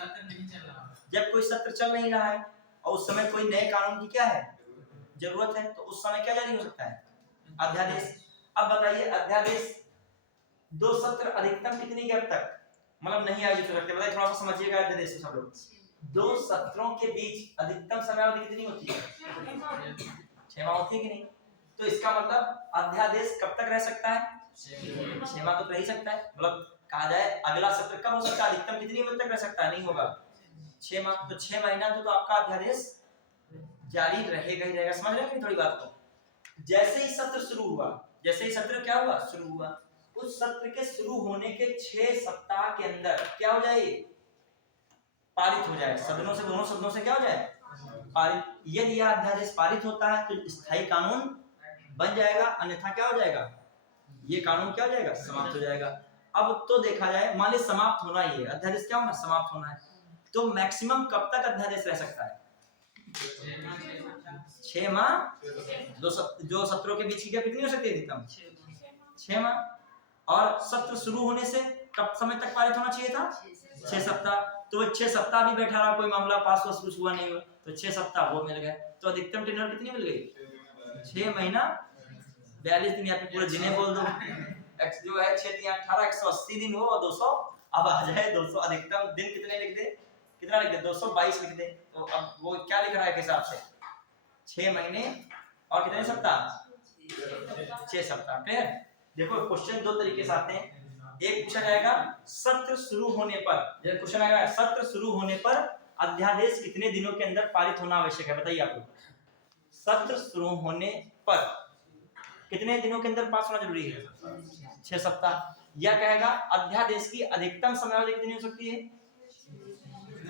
जब कोई सत्र चल नहीं रहा है और उस समय कोई नए कानून की क्या है जरूरत है, तो उस समय क्या जारी हो सकता है? अध्यादेश। अब बताइए, अध्यादेश 2 सत्र अधिकतम कितनी गैप तक मतलब नहीं आयोजित हो सकते? बताइए, थोड़ा सा समझिएगा अध्यादेश सब लोग। 2 सत्रों के बीच अधिकतम समयावधि कितनी होती है? 6 माह होती है कि नहीं? तो इसका मतलब अध्यादेश कब तक रह सकता है? 6 माह तो रह ही सकता है। मतलब कहा जाए अगला सत्र कब हो सकता है, अधिकतम कितनी अवधि तक रह सकता है? नहीं होगा 6 माह, तो 6 महीना तो आपका अध्यादेश जारी रहेगा ही रहेगा। समझ रहे हैं थोड़ी बात को? जैसे ही सत्र शुरू हुआ, जैसे ही सत्र क्या हुआ? शुरू हुआ, उस सत्र के शुरू होने के 6 सप्ताह के अंदर क्या हो जाए? पारित हो जाए, सदनों से, दोनों सदनों से क्या हो जाए? पारित। यदि यह अध्यादेश पारित होता है तो स्थायी कानून बन जाएगा, अन्यथा क्या हो जाएगा? ये कानून क्या हो जाएगा? समाप्त हो जाएगा। अब तो देखा जाए, मान लीजिए समाप्त होना ही है, अध्यादेश क्या होना? समाप्त होना है, तो मैक्सिमम कब तक अध्यादेश रह सकता है? 6 माह। जो सत्रों के बीच की क्या कितनी हो सकती है अधिकतम? 6 माह। और सत्र शुरू होने से कब समय तक पारित होना चाहिए था? 6 सप्ताह। तो 6 सप्ताह भी बैठा रहा, कोई मामला पास वास कुछ हुआ नहीं हुआ, तो 6 सप्ताह वो मिल गए, तो अधिकतम टेन्योर कितनी मिल गई? 6 महीना 42 दिन, या फिर पूरे दिने बोल दो। एक्स जो है 6 3 18 180 दिन हो और 200, अब आ जाए 200, अधिकतम दिन कितने लिख दे? कितना लिख दे? 222 लिख दे। तो अब वो क्या लिख रहा है के हिसाब से? 6 महीने और कितने सप्ताह? 6 सप्ताह। क्लियर? देखो क्वेश्चन 2 तरीके से आते हैं। एक पूछा जाएगा सत्र शुरू होने पर, जैसे क्वेश्चन आएगा सत्र शुरू होने पर अध्यादेश कितने दिनों के अंदर पारित होना आवश्यक है? बताइए आप लोग। सत्र शुरू होने पर कितने दिनों के अंदर पास होना जरूरी है? 6 सप्ताह। या कहेगा अध्यादेश की अधिकतम समयावधि कितनी हो सकती है?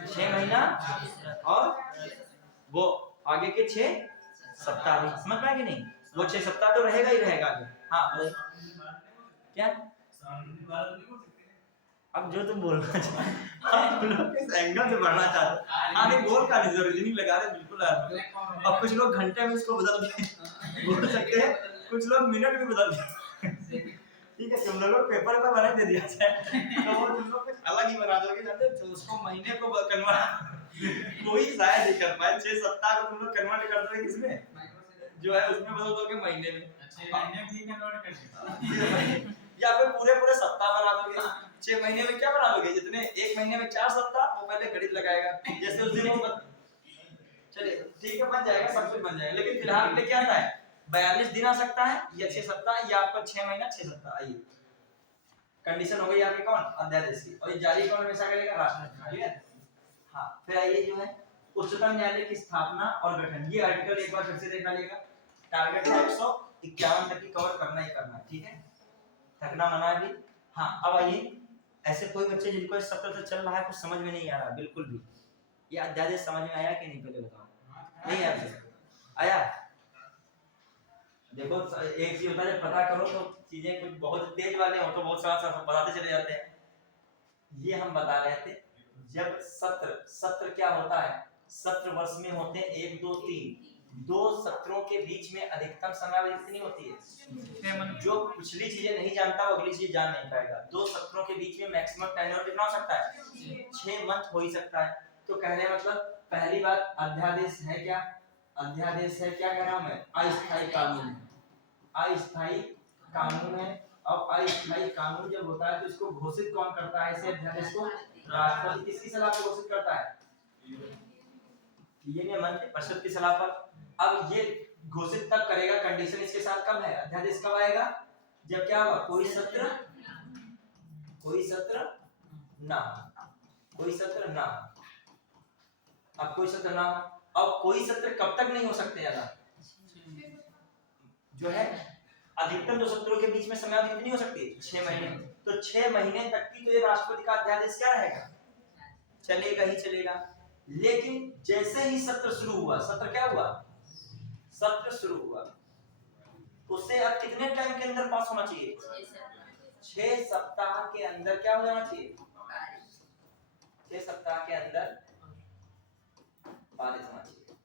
6 महीना और वो आगे के 6 सप्ताह। समझ पाए कि नहीं? वो 6 सप्ताह तो रहेगा ही रहेगा आगे। हाँ क्या? अब जो तुम बोलना चाहते आप लोग किस एंगल से बढ़ना चाहते हो? आगे गोल का नहीं, जरूरी नहीं लगा रहे बिल्कुल। अब कुछ लोग घंटे में इसको बदल के बोल सकते हैं, कुछ लोग मिनट में बदल के। ठीक है, तुम लोगों को पेपर पे बना दे दिया जाए तो वो तुम लोग कुछ अलग ही बना दोगे, जानते हो? तो उसको महीने को कन्वर्ट कोई शायद नहीं कर पाए। 6 सप्ताह को तुम लोग कन्वर्ट कर दोगे किसमें? जो है उसमें बदल दोगे महीने में। 6 महीने भी कन्वर्ट कर देते या फिर पूरे पूरे सप्ताह बना दोगे। 6 महीने में क्या बना दोगे? जितने 1 महीने में 4 सप्ताह, वो पहले गणित लगाएगा, जैसे उस दिन वो चलिए ठीक है, बन जाएगा, सब कुछ बन जाएगा। लेकिन फिलहाल के लिए क्या आता है? 42 दिन आ सकता है या 6 सप्ताह, या आपका 6 महीना 6 सप्ताह। आइए, कंडीशन हो गई आपकी कौन? अध्यादेश की। और ये जारी कौन हमेशा करेगा? राष्ट्रपति। ठीक है। हाँ, फिर आइए जो है उच्चतम न्यायालय की स्थापना और गठन। ये आर्टिकल एक बार फिर से देखना लेगा। टारगेट है 151 तक की कवर करना ही करना है। ठीक है, थकना मना है भी। हाँ, अब आइए, ऐसे कोई बच्चे जिनको इस सत्र से चल रहा है कुछ समझ में नहीं आ रहा बिल्कुल भी, ये अध्यादेश समझ में आया कि नहीं? पहले बताओ। नहीं आया? देखो एक चीज होता है, जब पता करो तो चीजें कुछ बहुत तेज वाले हो तो बहुत सारा बताते चले जाते हैं। ये हम बता रहे थे, जब सत्र क्या होता है? सत्र वर्ष में होते हैं 1 2 3। 2 सत्रों के बीच में अधिकतम समयावधि कितनी होती है? जो पिछली चीजें नहीं जानता वो अगली चीज जान नहीं पाएगा। 2 सत्रों के बीच में मैक्सिमम टेन्योर कितना हो सकता है? 6 मंथ हो ही सकता है। तो कहने मतलब पहली बात, अध्यादेश है क्या? अध्यादेश है क्या? कह रहा हूं मैं, अस्थायी कानून है। अस्थायी कानून है। अब अस्थायी कानून जब होता है तो इसको घोषित कौन करता है? इसे अध्यादेश को राष्ट्रपति किसकी सलाह पर घोषित करता है? ये मंत्री परिषद की सलाह पर। अब ये घोषित तब करेगा, कंडीशन इसके साथ कब है? अध्यादेश कब आएगा? जब क्या होगा? कोई सत्र ना, कोई सत्र ना। अब कोई सत्र ना, अब कोई सत्र कब तक नहीं हो सकते? ज्यादा जो है अधिकतम 2 सत्रों के बीच में समयावधि कितनी हो सकती है? 6 महीने। तो 6 महीने तक की तो ये राष्ट्रपति का अध्यादेश क्या रहेगा? चलेगा ही चलेगा। लेकिन जैसे ही सत्र शुरू हुआ, सत्र क्या हुआ? सत्र शुरू हुआ, उससे अब कितने टाइम के अंदर पास होना चाहिए? 6 सप्ताह के अंदर क्या हो जाना चाहिए? 6 सप्ताह के अंदर पारित होना चाहिए,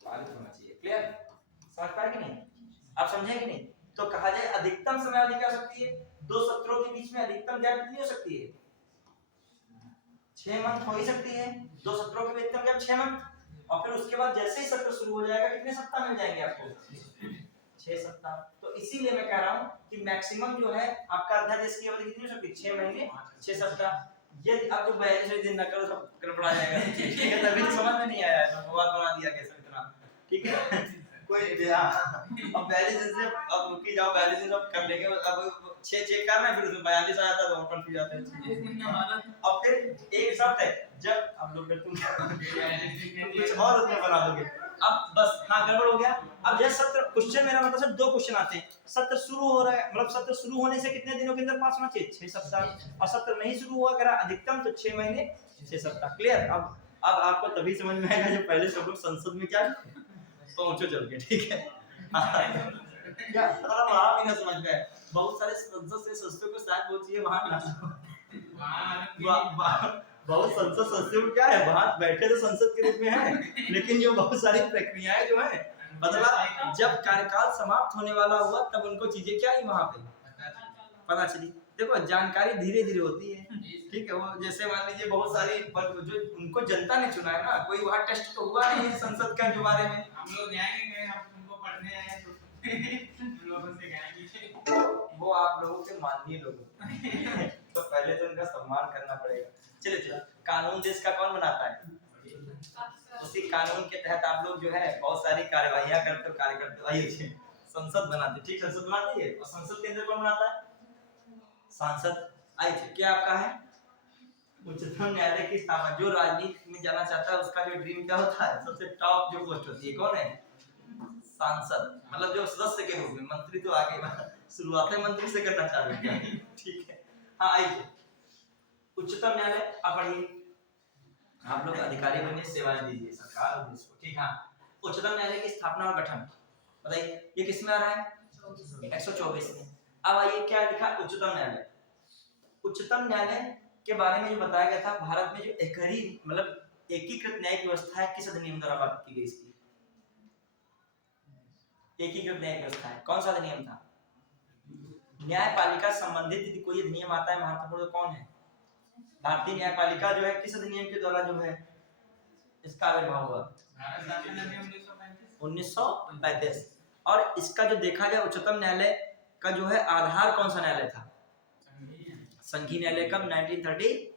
पारित होना चाहिए। क्लियर, समझ पाए कि नहीं? आप समझे कि नहीं? तो कहा जाए अधिकतम समय अवधि क्या हो सकती है? 2 सत्रों के बीच में अधिकतम गैप कितनी हो सकती है? 6 मंथ हो ही सकती है। 2 सत्रों के बीच अधिकतम गैप 6 मंथ, और फिर उसके बाद जैसे ही सत्र शुरू हो जाएगा कितने सप्ताह मिल जाएंगे आपको? 6 सप्ताह। तो इसीलिए मैं कह रहा हूं कि मैक्सिमम जो है आपका अध्यादेश की अवधि कितनी हो सकती है? 6 महीने 6 सप्ताह। यदि आप जो 42 दिन न करो सब गड़बड़ा जाएगा। ठीक है, तभी तो समझ में नहीं आया, तो बात बना दिया कैसे इतना। ठीक है, कोई अब 42 दिन से अब रुकी जाओ, 42 दिन अब कर लेंगे। अब 6 चेक करना है, फिर उसमें 42 आ जाता है तो और कंफ्यूज जाते हैं। अब फिर एक शर्त है, जब अब लोग तुम कुछ और उसमें बना दोगे। अब बस हाँ गड़बड़ हो गया। अब जैसे सत्र क्वेश्चन, मेरा मतलब सिर्फ 2 क्वेश्चन आते हैं। सत्र शुरू हो रहा है, मतलब सत्र शुरू होने से कितने दिनों के अंदर पास होना चाहिए? 6 सप्ताह। और सत्र नहीं शुरू हुआ अगर अधिकतम तो 6 महीने 6 सप्ताह। क्लियर? अब आपको तभी समझ में आएगा जब पहले सब लोग संसद में क्या पहुंचो चल के। ठीक है, क्या मतलब आप ही ना समझ गए। बहुत सारे संसद से सदस्यों को शायद वो चाहिए वहां ना, बहुत संसद सदस्यों को क्या है, वहां बैठे तो संसद के रूप में है, लेकिन जो बहुत सारी प्रक्रियाएं जो है, मतलब जब कार्यकाल समाप्त होने वाला हुआ तब उनको चीजें क्या आई वहां पे पता चली। देखो जानकारी धीरे धीरे होती है। ठीक है, वो जैसे मान लीजिए बहुत सारी जो उनको जनता ने चुना है ना, कोई वहाँ टेस्ट तो हुआ नहीं संसद के जो बारे में। हम लोग जाएंगे, हम तुमको पढ़ने आए तो हम लोगों से जाएंगे, वो आप लोगों के माननीय लोग तो पहले तो उनका सम्मान करना पड़ेगा। चलिए, कानून देश का कौन बनाता है? उसी कानून के तहत आप लोग जो है बहुत सारी कार्यवाहियां करते हो, कार्य करते हो, आइए संसद बनाते। ठीक, संसद बनाती है। और संसद के अंदर कौन बनाता है? सांसद। आइए, क्या आपका है? उच्चतम न्यायालय की स्थापना। जो राजनीति में जाना चाहता है उसका जो ड्रीम क्या होता है? सबसे टॉप जो पोस्ट होती है कौन है? सांसद। मतलब जो सदस्य के रूप में, मंत्री तो आगे शुरुआत है मंत्री से करना चाह रहे हैं। ठीक है, हाँ आइए उच्चतम न्यायालय। आप पढ़िए, आप लोग अधिकारी बनने सेवाएं दीजिए सरकार और देश को। ठीक, हाँ उच्चतम न्यायालय की स्थापना और गठन बताइए, ये किसमें आ रहा है? 124 में। अब आइए क्या लिखा? उच्चतम न्यायालय। उच्चतम न्यायालय के बारे में जो बताया गया था, भारत में जो एकीकृत न्यायिक व्यवस्था है, किस अधिनियम द्वारा बात की गई इसकी? एकीकृत न्यायिक व्यवस्था है, कौन सा अधिनियम था? न्यायपालिका संबंधित यदि कोई अधिनियम आता है महत्वपूर्ण, कौन है? भारतीय न्यायपालिका जो है किस अधिनियम के द्वारा जो है इसका आविर्भाव हुआ? 1935। और इसका जो देखा जाए उच्चतम न्यायालय का जो है आधार कौन सा न्यायालय था? संघीय न्यायालय। कब? 1937।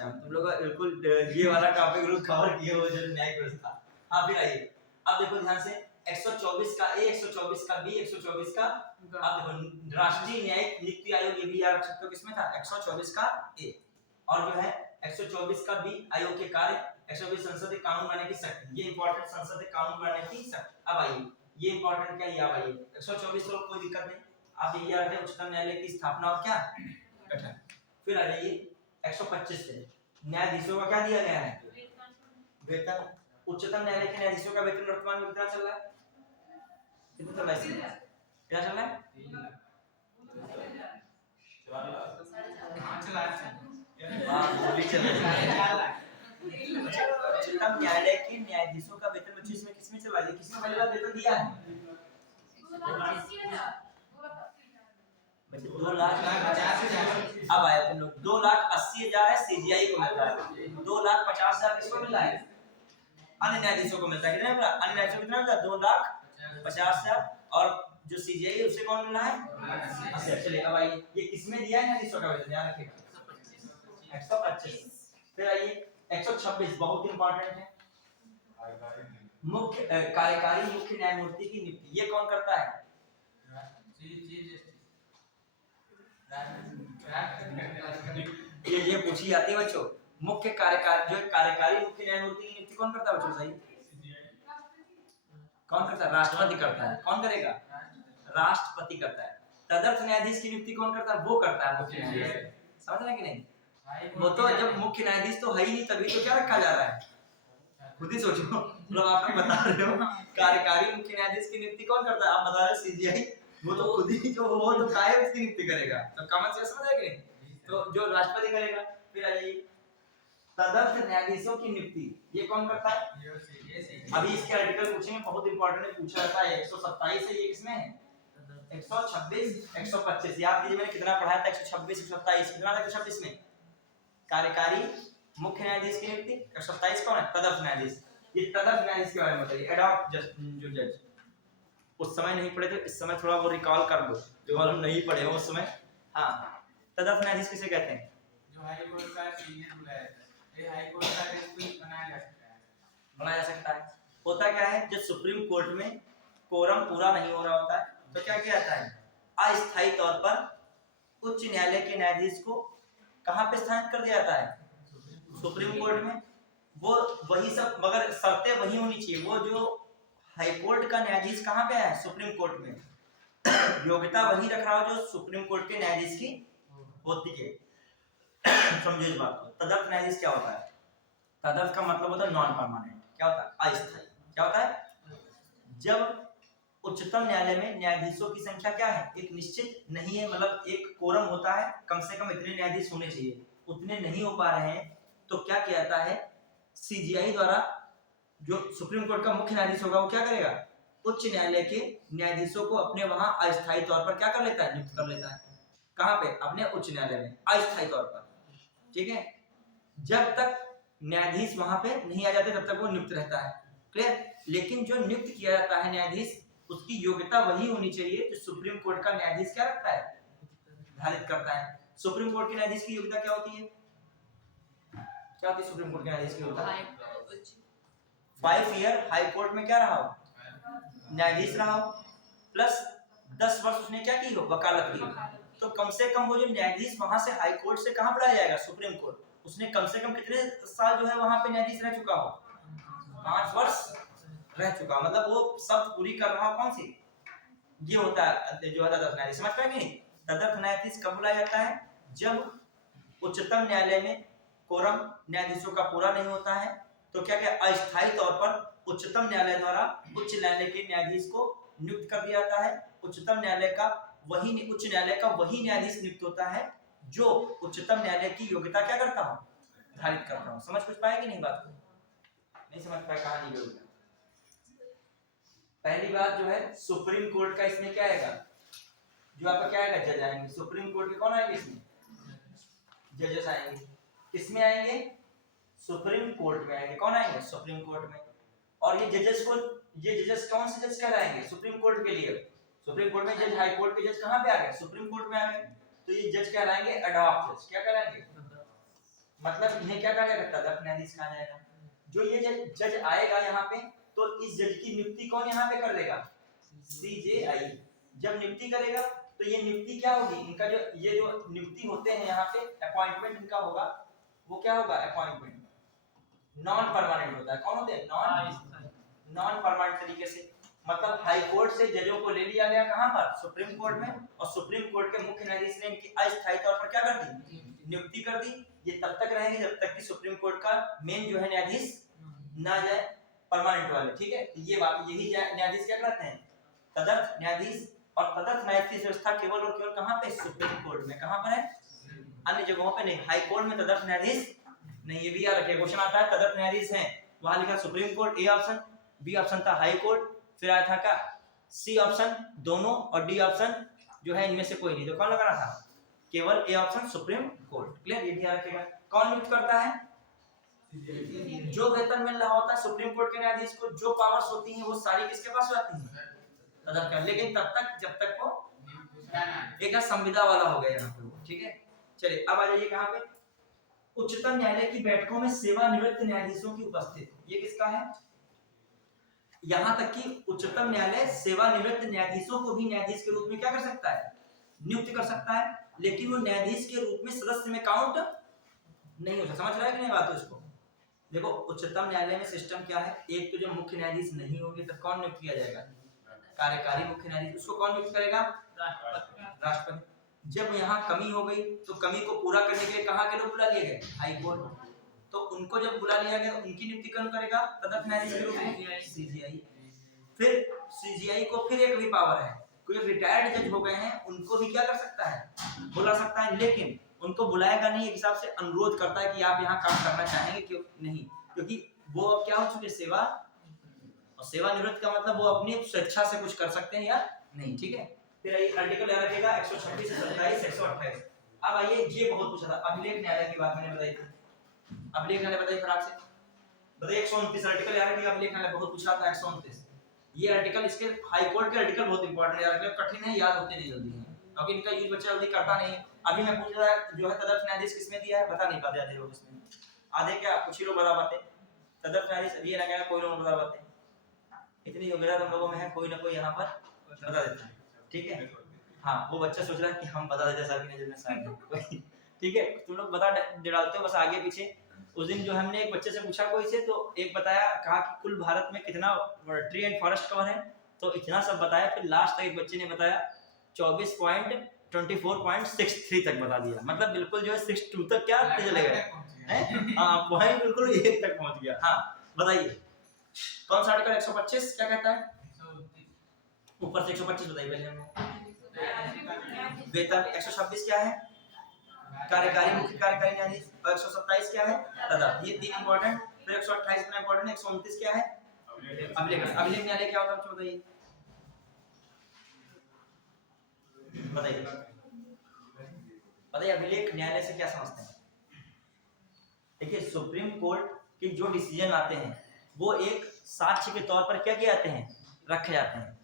तुम लोग बिल्कुल ये वाला टॉपिक लोग कवर किए हो जो न्यायिक व्यवस्था। हाँ फिर आइए, अब देखो ध्यान से 124 का ए, 124 का बी, 124 का, अब देखो राष्ट्रीय न्यायिक नियुक्ति आयोग, ये भी याद रख सकते हो किसमें था? 124 का ए। और जो है 124 का बी आयोग के कार्य, 120 संसद के कानून बनाने की शक्ति। ये इंपॉर्टेंट, संसद के कानून बनाने की शक्ति। अब आइए ये इंपॉर्टेंट क्या, ये अब आइए 124 तो कोई दिक्कत नहीं, आप ये याद रखें उच्चतम न्यायालय की स्थापना और क्या गठन। फिर आ जाइए 125 से न्यायाधीशों का क्या दिया गया है? वेतन। उच्चतम न्यायालय के न्यायाधीशों का वेतन वर्तमान में कितना चल रहा है? कितना चल रहा है? क्या चल रहा है? 5 लाख। हाँ गोली चल रही है। उच्चतम न्यायालय के न्यायाधीशों का वेतन 25 में किसमें चला है? किसने पहली बार वेतन दिया है? 2,50,000। अब आया तुम लोग 2,80,000 है सीजीआई को मिलता है, 2,50,000 किसको मिल रहा है? अन्य न्यायाधीशों को मिलता है। कितना मिला? अन्य न्यायाधीशों को कितना मिलता है? 2,50,000। और जो सीजीआई है उसे कौन मिल रहा है? अच्छा चलिए, अब आइए ये किसमें दिया है न्यायाधीशों का वेतन, याद रखिएगा 125। फिर आइए 126, बहुत इंपॉर्टेंट है, मुख्य कार्यकारी मुख्य न्यायमूर्ति की नियुक्ति। ये कौन करता है? ये पूछी जाती है बच्चों। मुख्य कार्यकारी जो कार्यकारी मुख्य न्यायमूर्ति की नियुक्ति कौन करता है बच्चों? सही, कौन करता है? राष्ट्रपति करता है। कौन करेगा? राष्ट्रपति करता है। तदर्थ न्यायाधीश की नियुक्ति कौन करता है? वो करता है मुख्य न्यायाधीश। समझ रहे कि नहीं? वो तो जब मुख्य न्यायाधीश तो है ही नहीं, तभी तो क्या रखा जा रहा है? खुद ही सोचो, मतलब आप बता रहे हो कार्यकारी मुख्य न्यायाधीश की नियुक्ति कौन करता है? आप बता रहे हो सीजीआई, वो तो खुद ही जो हो तो काहे उसकी नियुक्ति करेगा, तो कॉमन सेंस समझ आएगी। तो जो राष्ट्रपति करेगा। फिर आ जाइए तदर्थ न्यायाधीशों की नियुक्ति, ये कौन करता है? अभी इसके आर्टिकल पूछेंगे, बहुत इंपॉर्टेंट है, पूछा जाता है। 127 है, ये किसमें है? 126 125। याद कीजिए मैंने कितना पढ़ाया था, 126 127 कितना था? 126 में कार्यकारी मुख्य न्यायाधीश की नियुक्ति, 127 कौन है? तदर्थ न्यायाधीश। ये तदर्थ न्यायाधीश के बारे में बताइए। एडॉप्ट जो जज, उस समय नहीं पढ़े थे, इस समय थोड़ा वो रिकॉल कर लो जो मालूम नहीं पढ़े हो उस समय। हाँ, तदर्थ न्यायाधीश किसे कहते हैं? जो हाई कोर्ट का सीनियर बुलाया जाता है, ये हाई कोर्ट का डिस्प्यूट बनाया जा सकता है। बनाया जा सकता है। होता क्या है, जब सुप्रीम कोर्ट में कोरम पूरा नहीं हो रहा होता है तो क्या किया जाता है? अस्थायी तौर पर उच्च न्यायालय के न्यायाधीश को कहाँ पे स्थानांतरित कर दिया जाता है? सुप्रीम कोर्ट में। वो वही सब, मगर शर्तें वही होनी चाहिए। वो जो हाई कोर्ट का न्यायाधीश कहाँ पे है? सुप्रीम कोर्ट में। योग्यता वही रख रहा हो जो सुप्रीम कोर्ट के न्यायाधीश की होती है। समझो इस बात को। तदर्थ न्यायाधीश क्या होता है? तदर्थ का मतलब होता है नॉन परमानेंट। क्या होता है? अस्थायी। क्या होता है? जब उच्चतम न्यायालय में न्यायाधीशों की संख्या क्या है? एक निश्चित नहीं है, मतलब एक कोरम होता है, कम से कम इतने न्यायाधीश होने चाहिए, उतने नहीं हो पा रहे हैं, तो क्या किया जाता है? सीजीआई द्वारा जो सुप्रीम कोर्ट का मुख्य न्यायाधीश होगा वो क्या करेगा? उच्च न्यायालय के न्यायाधीशों को अपने वहां अस्थायी तौर पर क्या कर लेता है? नियुक्त कर लेता है। कहां पे? अपने उच्च न्यायालय में अस्थायी तौर पर। ठीक है, जब तक न्यायाधीश वहां पे नहीं आ जाते तब तक वो नियुक्त रहता है। क्लियर? लेकिन जो नियुक्त किया जाता है न्यायाधीश, उसकी योग्यता वही होनी चाहिए जो सुप्रीम कोर्ट का न्यायाधीश क्या रखता है? निर्धारित करता है। सुप्रीम कोर्ट के न्यायाधीश की योग्यता क्या होती है? क्या होती है सुप्रीम कोर्ट के न्यायाधीश की योग्यता? 5 ईयर हाई कोर्ट में क्या रहा हो? न्यायाधीश रहा हो, प्लस 10 वर्ष उसने क्या की हो? वकालत की हो। तो कम से कम वो जो न्यायाधीश वहां से हाई कोर्ट से कहां बुलाया जाएगा? Supreme court. उसने कम से कम कितने साल जो है वहां पे न्यायाधीश रह चुका हो? 5 वर्ष रह चुका, मतलब वो शर्त पूरी कर रहा हो। कौन सी? ये होता है जो है तदर्थ न्यायाधीश। समझ पाए कि नहीं? तदर्थ न्यायाधीश कब बुलाया जाता है? जब उच्चतम न्यायालय में कोरम न्यायाधीशों का पूरा नहीं होता है, तो क्या क्या अस्थायी तौर पर उच्चतम न्यायालय द्वारा उच्च न्यायालय के न्यायाधीश को नियुक्त कर दिया जाता है। उच्चतम न्यायालय का उच्च न्यायालय का वही न्यायाधीश नियुक्त होता है जो उच्चतम न्यायालय की योग्यता क्या करता हो? निर्धारित करता हो। समझ कुछ पाए कि नहीं बात को? नहीं समझ पाए, कहानी योग्यता। पहली बात जो है सुप्रीम कोर्ट का, इसमें क्या आएगा? जो आपका क्या आएगा? जज आएंगे। सुप्रीम कोर्ट के कौन आएंगे? इसमें जजेस आएंगे। किसमें आएंगे? सुप्रीम कोर्ट में आएंगे। कौन आएंगे? सुप्रीम कोर्ट में। और ये जजेस कौन से जज कहलाएंगे? सुप्रीम कोर्ट के लिए। सुप्रीम कोर्ट में जज, हाई कोर्ट के जज कहां पे आ गए? सुप्रीम कोर्ट में आ गए। तो ये जज कहलाएंगे एडॉप्ट जज। क्या कहलाएंगे? मतलब इन्हें क्या कहा जाएगा? तदर्थ न्यायाधीश कहा जाएगा। जो ये जज आएगा यहाँ पे, तो इस जज की नियुक्ति कौन यहाँ पे कर देगा? सीजेआई। जब नियुक्ति करेगा तो ये नियुक्ति क्या होगी? इनका जो ये जो नियुक्ति होते हैं यहाँ पे, अपॉइंटमेंट इनका होगा, वो क्या होगा? अपॉइंटमेंट नॉन परमानेंट होता है। कौन होते हैं? नॉन परमानेंट तरीके से। मतलब हाई कोर्ट से जजों को ले लिया गया कहां पर? सुप्रीम कोर्ट में। और सुप्रीम कोर्ट के मुख्य न्यायाधीश ने इनकी अस्थायी तौर पर क्या कर दी? नियुक्ति कर दी। ये तब तक रहेंगे जब तक कि सुप्रीम कोर्ट का मेन जो है न्यायाधीश ना जाए, परमानेंट वाले। ठीक है, ये बात, यही न्यायाधीश क्या कहते हैं? तदर्थ न्यायाधीश। और तदर्थ न्यायाधीश व्यवस्था केवल और केवल कहां पे? सुप्रीम कोर्ट में। कहां पर है? अन्य जगहों पे नहीं। हाई कोर्ट में तदर्थ न्यायाधीश नहीं। ये भी याद रखिए, क्वेश्चन आता है तदर्थ न्यायाधीश हैं, वहां लिखा supreme court, A option. B option था हाई कोर्ट, फिर आया था क्या? सी ऑप्शन दोनों, और डी ऑप्शन जो है इनमें से कोई नहीं। तो कौन लगाना था? केवल A option supreme court. Clear? ये भी याद रखिएगा। कौन नियुक्त करता है? जो वेतन मिल रहा होता है सुप्रीम कोर्ट के न्यायाधीश को, जो पावर्स होती हैं वो सारी किसके पास आती हैं? तदर्थ का। लेकिन तब तक जब तक वो एक संविदा वाला हो गया यहाँ पे। ठीक है, चलिए अब आ जाइए कहाँ पे? उच्चतम न्यायालय की बैठकों में सेवानिवृत्त न्यायाधीशों की उपस्थिति। ये किसका है? यहाँ तक कि उच्चतम न्यायालय सेवानिवृत्त न्यायाधीशों को भी न्यायाधीश के रूप में क्या कर सकता है? नियुक्त कर सकता है। लेकिन वो न्यायाधीश के रूप में सदस्य में काउंट नहीं हो सकता। समझ रहा है कि नहीं बात? इसको देखो, उच्चतम न्यायालय में सिस्टम क्या है? एक तो जब मुख्य न्यायाधीश नहीं होंगे तब कौन नियुक्त किया जाएगा? कार्यकारी मुख्य न्यायाधीश। उसको कौन नियुक्त करेगा? राष्ट्रपति। जब यहाँ कमी हो गई तो कमी को पूरा करने के लिए कहाँ के लोग बुला लिए गए? High court. तो उनको जब बुला लिया गया तो उनकी नियुक्ति कौन करेगा? तदर्थ न्यायाधीश के रूप में सीजीआई। फिर सीजीआई को फिर एक भी पावर है, कोई रिटायर्ड जज हो गए हैं उनको भी क्या कर सकता है, बुला सकता है, लेकिन उनको बुलाएगा नहीं, एक हिसाब से अनुरोध करता है कि आप यहाँ काम करना चाहेंगे क्यों नहीं, क्योंकि वो अब क्या हो चुके सेवा, और सेवानिवृत्त का मतलब वो अपनी स्वेच्छा से कुछ कर सकते हैं या नहीं। ठीक है, फिर आइए आर्टिकल याद रखिएगा 126 से 27 128। अब आइए ये बहुत पूछा था अभिलेख न्यायालय की बात मैंने बताई थी, अभिलेख न्यायालय बताइए फटाक से बताइए 129 आर्टिकल याद रखिएगा, अभिलेख न्यायालय बहुत पूछा था 129। ये आर्टिकल इसके हाई कोर्ट के आर्टिकल बहुत इंपॉर्टेंट है यार, कठिन है, याद होते नहीं जल्दी है क्योंकि इनका यूज बच्चा जल्दी करता नहीं है। अभी मैं पूछ रहा जो है तदर्थ न्यायाधीश किसमें दिया है, बता नहीं पाते आधे लोग इसमें, आधे क्या कुछ ही लोग बता पाते, तदर्थ न्यायाधीश अभी ना क्या कोई लोग बता पाते, इतनी योग्यता तुम लोगों में है, कोई ना कोई यहाँ पर बता देता है। ठीक है, हाँ वो बच्चा सोच रहा है कि हम बता देते सर की नजर में शायद ठीक है, तुम लोग बता डालते हो बस आगे पीछे। उस दिन जो हमने एक बच्चे से पूछा कोई से, तो एक बताया, कहा कि कुल भारत में कितना ट्री एंड फॉरेस्ट कवर है, तो इतना सब बताया, फिर लास्ट तक एक बच्चे ने बताया 24.63 तक बता दिया, मतलब बिल्कुल जो है 62 तक क्या चले गए हैं, हाँ पॉइंट बिल्कुल 1 तक पहुंच गया। हाँ बताइए कौन सा आर्टिकल 125 क्या कहता है, ऊपर से 125 बताइए पहले हमने। वेतन 126 क्या है, कार्यकारी मुख्य कार्यकारी न्यायाधीश, और 127 क्या है तदर्थ, ये 3 इंपॉर्टेंट। फिर 128 इतना इंपॉर्टेंट है, 129 क्या है अभिलेख, अभिलेख न्यायालय क्या होता है बताइए बताइए बताइए, अभिलेख न्यायालय से क्या समझते हैं। देखिए सुप्रीम कोर्ट के जो डिसीजन आते हैं वो एक साक्ष्य के तौर पर क्या किए जाते हैं, रखे जाते हैं,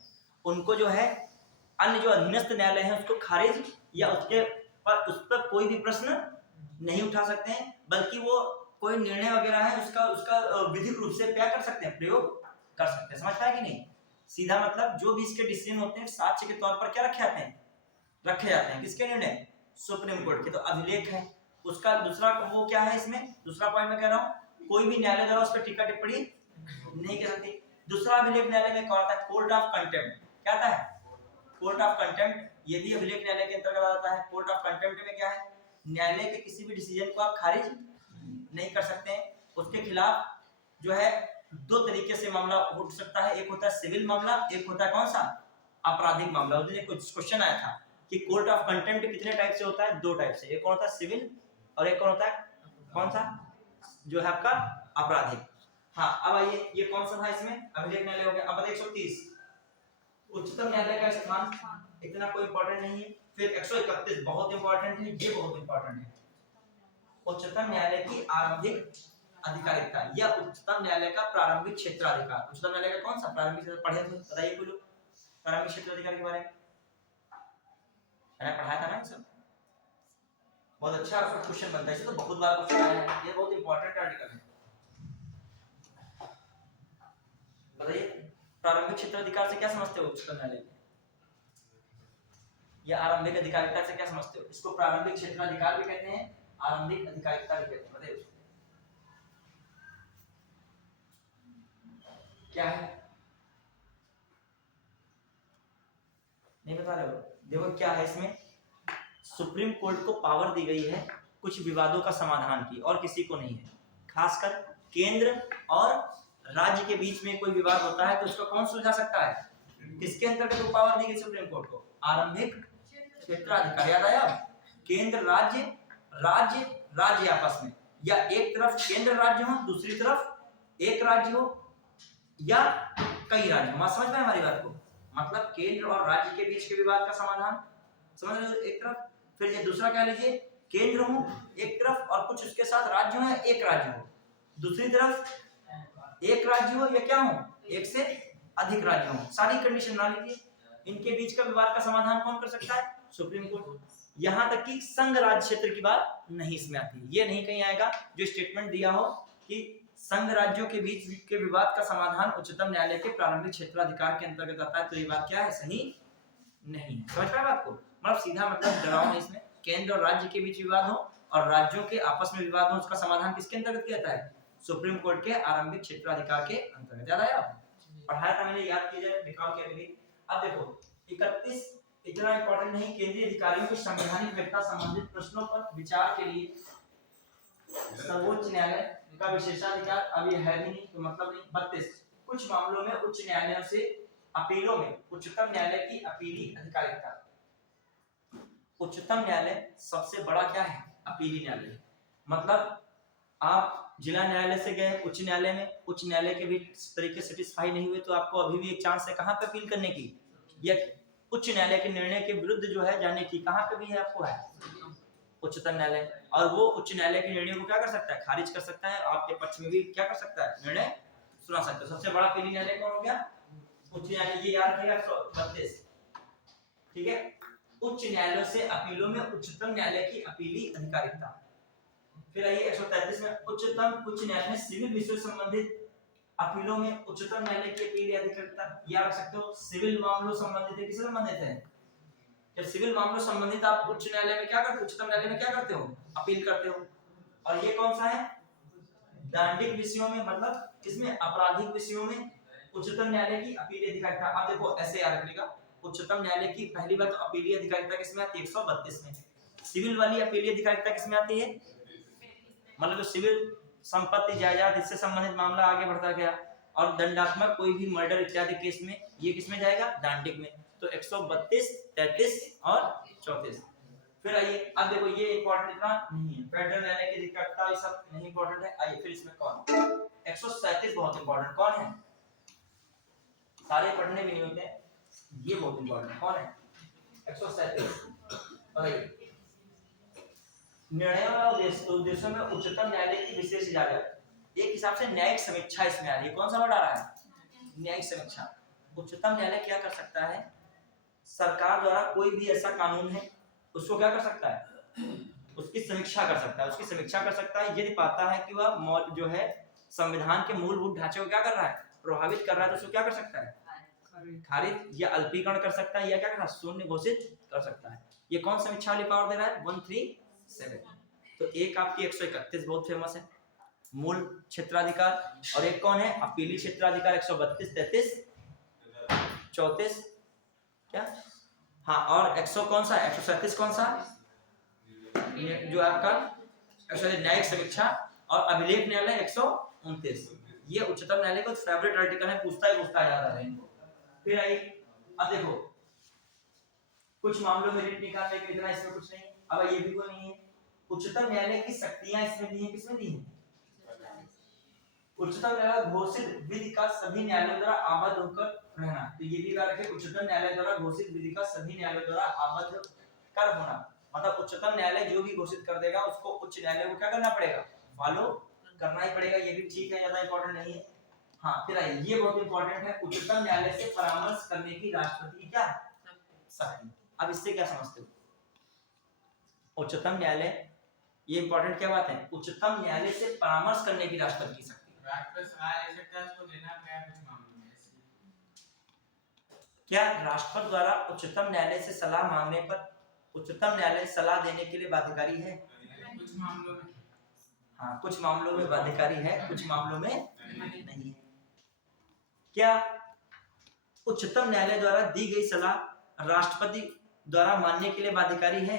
उनको जो है अन्य जो अधीनस्थ न्यायालय है उसको खारिज या उसके पर उस पर कोई भी प्रश्न नहीं उठा सकते हैं, बल्कि वो कोई निर्णय वगैरह है उसका उसका विधिक रूप से क्या कर सकते हैं, प्रयोग कर सकते हैं। समझ पाए कि नहीं, सीधा मतलब जो भी इसके डिसीजन होते हैं साक्ष्य के तौर पर क्या रखे जाते हैं, रखे जाते हैं, किसके निर्णय, सुप्रीम कोर्ट के। तो अभिलेख है उसका दूसरा वो क्या है, इसमें दूसरा पॉइंट मैं कह रहा हूँ, कोई भी न्यायालय द्वारा उस पर टीका टिप्पणी नहीं कर सकती। दूसरा अभिलेख न्यायालय में क्या होता है, कोर्ट ऑफ कंटेम्प्ट, क्या आता है, कोर्ट ऑफ कंटेम्प्ट, ये भी अभिलेख न्यायालय के अंतर्गत आता है। कोर्ट ऑफ कंटेम्प्ट में क्या है, न्यायालय के किसी भी डिसीजन को आप खारिज नहीं कर सकते हैं, उसके खिलाफ जो है 2 तरीके से मामला उठ सकता है, एक होता है सिविल मामला, एक होता है कौन सा, आपराधिक मामला। उस दिन एक क्वेश्चन आया था कि कोर्ट ऑफ कंटेम्प्ट कितने टाइप से होता है, 2 टाइप से, एक कौन होता है सिविल और एक कौन होता है कौन सा जो है आपका आपराधिक। हाँ अब आइए ये कौन सा था इसमें, अभिलेख न्यायालय हो गया। अब 130 उच्चतम न्यायालय का स्थान इतना कोई इंपॉर्टेंट नहीं है। फिर 131 बहुत इंपॉर्टेंट है, ये बहुत इंपॉर्टेंट है, उच्चतम न्यायालय की आरंभिक अधिकारिता या उच्चतम न्यायालय का प्रारंभिक क्षेत्राधिकार। उच्चतम न्यायालय का कौन सा प्रारंभिक क्षेत्र पढ़े थे, बताइए कोई लोग प्रारंभिक क्षेत्राधिकार के बारे में, मैंने पढ़ाया था ना सब, बहुत अच्छा क्वेश्चन बनता है, इसे तो बहुत बार क्वेश्चन आया है, ये बहुत इंपॉर्टेंट आर्टिकल है। बताइए प्रारंभिक क्षेत्राधिकार से क्या समझते हो, उच्चतम न्यायालय या आरंभिक अधिकारिता से क्या समझते हो, इसको प्रारंभिक क्षेत्राधिकार भी कहते हैं, आरंभिक अधिकारिता भी कहते हैं, बताइए क्या है, नहीं बता रहे हो, देखो क्या है इसमें, सुप्रीम कोर्ट को पावर दी गई है कुछ विवादों का समाधान की, और किसी को नहीं है। खासकर केंद्र और राज्य के बीच में कोई विवाद होता है तो उसको कौन सुलझा सकता है, किसके अंतर्गत वो पावर दी गई सुप्रीम कोर्ट को, आरंभिक क्षेत्राधिकार। याद आया, केंद्र राज्य राज्य राज्य आपस में, या एक तरफ केंद्र राज्य हो दूसरी तरफ एक राज्य हो या कई राज्य हो, समझ में हमारी बात को, मतलब केंद्र और राज्य के बीच के विवाद का समाधान समझ रहे हो एक तरफ, फिर ये दूसरा क्या लीजिए, केंद्र हो एक तरफ और कुछ उसके साथ राज्य हो, एक राज्य हो, दूसरी तरफ एक राज्य हो या क्या हो, एक से अधिक राज्य हो, सारी कंडीशन बना लीजिए। इनके बीच का विवाद का समाधान कौन कर सकता है, सुप्रीम कोर्ट। यहां तक कि संघ राज्य क्षेत्र की बात नहीं इसमें आती, ये नहीं कहीं आएगा जो स्टेटमेंट दिया हो कि संघ राज्यों के बीच के विवाद का समाधान उच्चतम न्यायालय के प्रारंभिक क्षेत्राधिकार के अंतर्गत आता है, तो ये बात क्या है, सही नहीं है। समझ पाए बात को, मतलब सीधा मतलब डराओ नहीं इसमें, केंद्र और राज्य के बीच विवाद हो और राज्यों के आपस में विवाद हो, उसका समाधान किसके अंतर्गत किया जाता है, सुप्रीम कोर्ट के आरंभिक क्षेत्राधिकार के अंतर्गत। याद आया, पढ़ाया था मैंने, याद कीजिए, निकाल के अभी। अब देखो 31 इतना इंपॉर्टेंट नहीं, केंद्रीय अधिकारियों की संवैधानिक वैधता संबंधित प्रश्नों पर विचार के लिए सर्वोच्च न्यायालय का विशेषाधिकार, अब ये है भी नहीं तो मतलब नहीं। 32 कुछ मामलों में उच्च न्यायालयों से अपीलों में उच्चतम न्यायालय की अपीली अधिकारिता। उच्चतम न्यायालय सबसे बड़ा क्या है? अपीली न्यायालय। मतलब आप जिला न्यायालय से गए उच्च न्यायालय में, उच्च न्यायालय के भी तरीके सेटिस्फाई नहीं हुए तो आपको अभी भी एक चांस है कहाँ पे अपील करने की, या उच्च न्यायालय के निर्णय के विरुद्ध जो है जाने की। कहाँ पे भी है आपको? है उच्चतम न्यायालय। और वो उच्च न्यायालय के निर्णय को क्या कर सकता है? खारिज कर सकता है। आपके पक्ष में भी क्या कर सकता है? निर्णय सुना सकता है। सबसे बड़ा अपीली न्यायालय कौन हो गया? उच्च न्यायालय। ये याद रखिएगा 132, ठीक है। उच्च न्यायालय से अपीलों में उच्चतम न्यायालय की अपीली अधिकारिता। फिर आइए 133 में उच्च न्यायालय में सिविल विषय संबंधित अपीलों में उच्चतम न्यायालय की अपीली अधिकारिता। याद रख सकते हो, सिविल मामलों संबंधित है, किससे संबंधित है? जब सिविल मामलों संबंधित आप उच्च न्यायालय में क्या करते हो? उच्चतम न्यायालय में क्या करते हो? अपील करते हो। और ये कौन सा है? दंडिक विषयों में, मतलब किसमें? आपराधिक विषयों में उच्चतम न्यायालय की अपीली अधिकारिता। आप देखो ऐसे याद रखिएगा, उच्चतम न्यायालय की पहली बात अपीली अधिकारिता किसमें आती है? 132 में। सिविल वाली अपीली अधिकारिता किसमें आती है? मतलब जो सिविल संपत्ति जायदाद इससे संबंधित मामला आगे बढ़ता गया, और दंडात्मक कोई भी मर्डर इत्यादि केस में ये किसमें जाएगा? दांडिक में। तो 132, 33 और 34। फिर आइए अब देखो, ये इंपॉर्टेंट इतना नहीं है, फेडरल न्यायालय की अधिकारिता ये सब नहीं इंपॉर्टेंट है। आइए फिर इसमें कौन? 137 बहुत इंपॉर्टेंट। कौन है? सारे पढ़ने भी नहीं होते हैं, ये बहुत इंपॉर्टेंट। कौन है? 137। निर्णयों और उद्देश्यों में उच्चतम न्यायालय की विशेष इजाजत। एक हिसाब से न्यायिक समीक्षा इसमें आ रही है। कौन सा वर्ड आ रहा है? न्यायिक समीक्षा। उच्चतम न्यायालय क्या कर सकता है? सरकार द्वारा कोई भी ऐसा कानून है उसको क्या कर सकता है? उसकी समीक्षा कर सकता है। उसकी समीक्षा कर सकता है यदि पाता है कि वह जो है संविधान के मूलभूत ढांचे को क्या कर रहा है? प्रभावित कर रहा है। तो उसको क्या कर सकता है? खारिज या अल्पीकरण कर सकता है, या क्या कर सकता है? शून्य घोषित कर सकता है। ये कौन समीक्षा वाली पावर दे रहा है? 137। तो एक आपकी 131 बहुत फेमस है, मूल क्षेत्राधिकार। और एक कौन है? अपीली क्षेत्राधिकार, 132, 33, 34 क्या? हाँ, और 100 कौन सा? 137 कौन सा? जो आपका न्यायिक समीक्षा। और अभिलेख न्यायालय 129। ये उच्चतम न्यायालय का फेवरेट आर्टिकल है, पूछता है याद आ रहा है इनको। फिर आई अब देखो, कुछ मामलों में रिट निकालने के इतना इसमें कुछ नहीं। अब ये भी कोई नहीं है। उच्चतम न्यायालय की शक्तियां इसमें दी हैं। किसमें दी हैं? उच्चतम न्यायालय घोषित विधि का सभी न्यायालयों द्वारा आबद्ध होकर रहना। तो ये भी याद रखें, उच्चतम न्यायालय द्वारा घोषित विधि का सभी न्यायालयों द्वारा आबद्ध कर होना। मतलब उच्चतम न्यायालय जो भी घोषित कर देगा उसको उच्च न्यायालय को क्या करना पड़ेगा? फॉलो करना ही पड़ेगा। ये भी ठीक है, ज्यादा इंपॉर्टेंट नहीं है। हाँ, फिर आइए ये बहुत इंपॉर्टेंट है, उच्चतम न्यायालय से परामर्श करने की राष्ट्रपति की क्या शक्ति। अब इससे क्या समझते हो? उच्चतम न्यायालय, ये इंपॉर्टेंट क्या बात है? उच्चतम न्यायालय से परामर्श करने की राष्ट्रपति की शक्ति। राष्ट्रपति सलाह ले सकता है, उसको देना क्या कुछ मामलों में? क्या राष्ट्रपति द्वारा उच्चतम न्यायालय से सलाह मांगने पर उच्चतम न्यायालय सलाह देने के लिए बाध्यकारी है? कुछ मामलों में। हाँ, कुछ मामलों में बाध्यकारी है, कुछ मामलों में नहीं है। क्या उच्चतम न्यायालय द्वारा दी गई सलाह राष्ट्रपति द्वारा मानने के लिए बाध्यकारी है?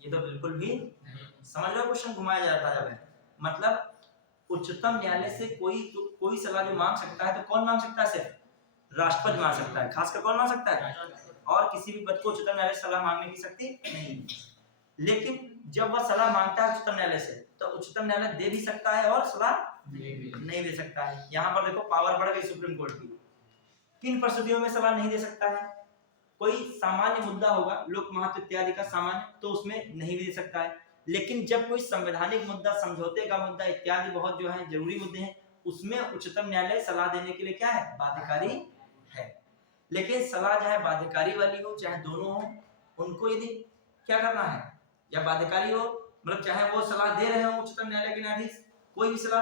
ये तो बिल्कुल भी। समझ रहे हो क्वेश्चन घुमाया जाता है। मतलब उच्चतम न्यायालय से कोई सलाह जो मांग सकता है तो कौन मांग सकता है? सिर्फ राष्ट्रपति मांग सकता है। खासकर कौन मांग सकता है? और किसी भी पद को उच्चतम न्यायालय से सलाह मांगने की शक्ति नहीं। लेकिन जब वह सलाह मांगता है उच्चतम न्यायालय से तो उच्चतम न्यायालय दे भी सकता है और सलाह नहीं दे सकता है। यहाँ पर देखो पावर बढ़ गई सुप्रीम कोर्ट की। किन परिस्थितियों में सलाह नहीं दे सकता है? कोई सामान्य मुद्दा होगा, लोक महत्व इत्यादि का सामान्य, तो उसमें नहीं दे सकता है। लेकिन जब कोई संवैधानिक मुद्दा, समझौते का मुद्दा इत्यादि बहुत जो है जरूरी मुद्दे हैं, उसमें उच्चतम न्यायालय सलाह देने के लिए क्या है? बाध्यकारी है। लेकिन सलाह चाहे बाध्यकारी वाली हो चाहे दोनों हो, उनको यदि क्या करना है, या बाध्यकारी हो मतलब चाहे वो सलाह दे रहे हो उच्चतम न्यायालय के न्यायाधीश, कोई भी सलाह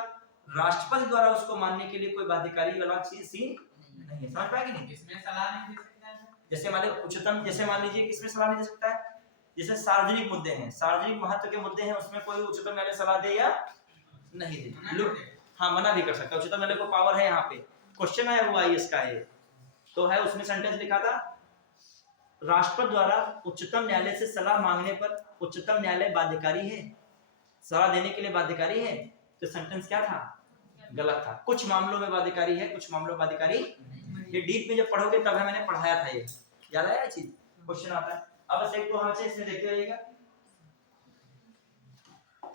राष्ट्रपति द्वारा उसको मानने के लिए कोई बाध्यकारी वाला सीन नहीं है। समझ पाएगी नहीं? इसमें सलाह नहीं दे सकता है। जैसे मान लीजिए उच्चतम, जैसे मान लीजिए किसमें सलाह नहीं दे सकता है? जैसे सार्वजनिक मुद्दे हैं, सार्वजनिक महत्व के मुद्दे हैं, उसमें कोई उच्चतम न्यायालय सलाह दे या नहीं दे? लोग हाँ मना भी कर सकता है। उच्चतम न्यायालय को पावर है। यहाँ पे क्वेश्चन आया हुआ है इसका, ये तो है, उसमें सेंटेंस लिखा था राष्ट्रपति द्वारा उच्चतम न्यायालय से सलाह मांगने पर उच्चतम न्यायालय बाध्यकारी है, सलाह देने के लिए बाध्यकारी है। तो सेंटेंस क्या था? गलत था। कुछ मामलों में बाध्यकारी है, कुछ मामलों में बाध्यकारी ये डीप में जब पढ़ोगे तब है मैंने पढ़ाया था ये, याद आया चीज, क्वेश्चन आता है। अब बस एक तो हम अच्छे इसमें देखते रहिएगा।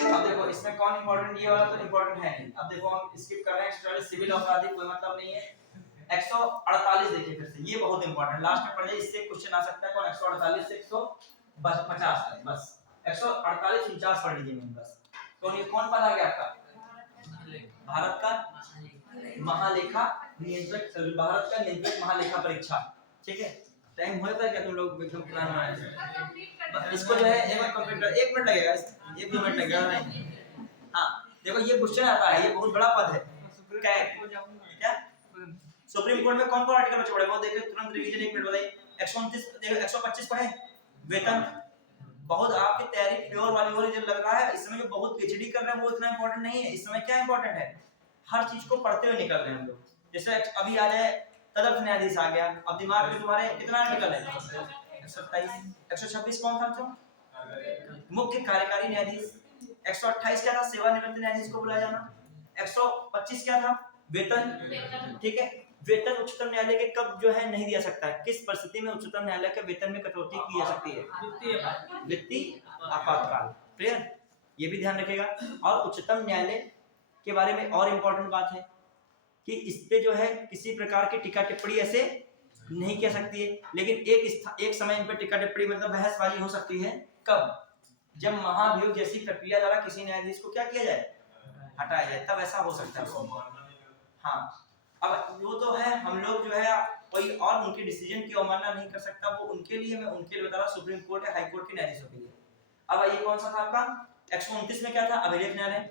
अब देखो इसमें कौन इंपॉर्टेंट, ये वाला तो इंपॉर्टेंट है नहीं। अब देखो हम स्किप कर रहे हैं, एक्स्ट्रा सिविल अपराधी कोई मतलब नहीं है। 148 देखिए फिर से, ये बहुत इंपॉर्टेंट, लास्ट में पढ़ जाए, इससे क्वेश्चन आ सकता है। कौन 148 से 150 है, बस 148 49 पढ़ लीजिए मैंने बस। तो ये कौन पढ़ा गया आपका, भारत का महालेखा नियंत्रक, भारत का नियंत्रक महालेखा परीक्षा, ठीक है। टाइम होता है क्या तुम लोग एकदम प्लान बनाए, इसको जो है एक बार कंप्लीट कर, 1 मिनट लगेगा, 1-2 मिनट लगेगा नहीं। हाँ देखो ये क्वेश्चन आता है, ये बहुत बड़ा पद है, क्या सुप्रीम कोर्ट में कौन कौन आर्टिकल बच्चे पढ़े वो देखिए तुरंत रिवीजन। 1 मिनट बताइए। 129 125 पढ़े, वेतन, बहुत आपकी तैयारी प्योर वाली हो रही है, लग रहा है इस समय जो बहुत पीएचडी कर रहे हैं वो इतना इंपॉर्टेंट नहीं है। इस समय क्या इंपॉर्टेंट है, हर चीज को पढ़ते हुए निकल रहे हैं हम लोग। जैसे अभी आ जाए तदर्थ न्यायाधीश आ गया, अब दिमाग में तुम्हारे कितना आर्टिकल है, 127 126 कौन था तो मुख्य कार्यकारी न्यायाधीश, 128 क्या था, सेवानिवृत्त न्यायाधीश को बुलाया जाना, 125 क्या था, वेतन, ठीक है। वेतन उच्चतम न्यायालय के कब जो है नहीं दिया सकता है, किस परिस्थिति में उच्चतम न्यायालय के वेतन में कटौती की जा सकती है, वित्तीय आपातकाल, क्लियर, ये भी ध्यान रखेगा। और उच्चतम न्यायालय के बारे में और इम्पोर्टेंट बात है कि इस पे जो है किसी प्रकार की टीका टिप्पणी ऐसे नहीं किया सकती है, लेकिन एक समय इन पर टीका टिप्पणी मतलब बहसबाजी हो सकती है, कब, जब महाभियोग जैसी प्रक्रिया द्वारा किसी न्यायाधीश को क्या किया जाए, हटाया जाए, तब ऐसा हो सकता है। हाँ अब वो तो है, हम लोग जो है कोई और उनके डिसीजन की अवमानना नहीं कर सकता, वो उनके लिए, मैं उनके लिए बता रहा हूँ, सुप्रीम कोर्ट है, हाई कोर्ट के न्यायाधीशों के लिए। अब आइए कौन सा था आपका, 129 में क्या था, अभिलेख न्यायालय,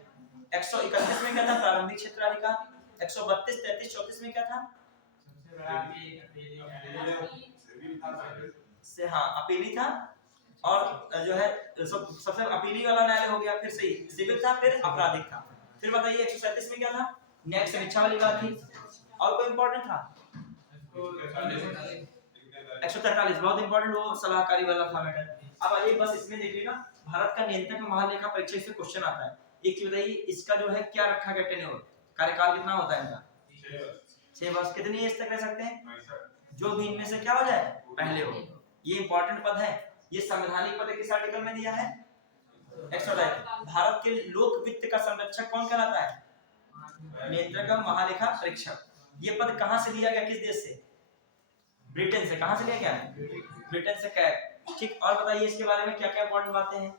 131 में क्या था, प्रारंभिक क्षेत्राधिकार, 132 33 34 में क्या था, से हाँ अपीली था, और जो है सबसे अपीली वाला न्यायालय हो गया, फिर सही सिविल था, फिर आपराधिक था। फिर बताइए 137 में क्या था, न्यायिक समीक्षा वाली बात थी, और कोई इंपॉर्टेंट था, 143 बहुत इंपॉर्टेंट, वो सलाहकारी वाला था मैटर। अब आइए बस इसमें देखिएगा, भारत का नियंत्रक महालेखा परीक्षा से क्वेश्चन आता है। एक चीज बताइए, इसका जो है क्या रखा गया टेन्योर, कार्यकाल कितना होता है इनका, 6 वर्ष। कितनी एज तक रह सकते हैं, जो भी इनमें से क्या हो जाए पहले हो। ये इंपॉर्टेंट पद है, ये संवैधानिक पद किस आर्टिकल में दिया है, 128। भारत के लोक वित्त का संरक्षक कौन कहलाता है, नियंत्रक महालेखा परीक्षक। ये पद कहां से लिया गया, किस देश से, ब्रिटेन से। कहां से लिया गया, ब्रिटेन से कैग, ठीक। और बताइए इसके बारे में क्या क्या इंपॉर्टेंट बातें हैं,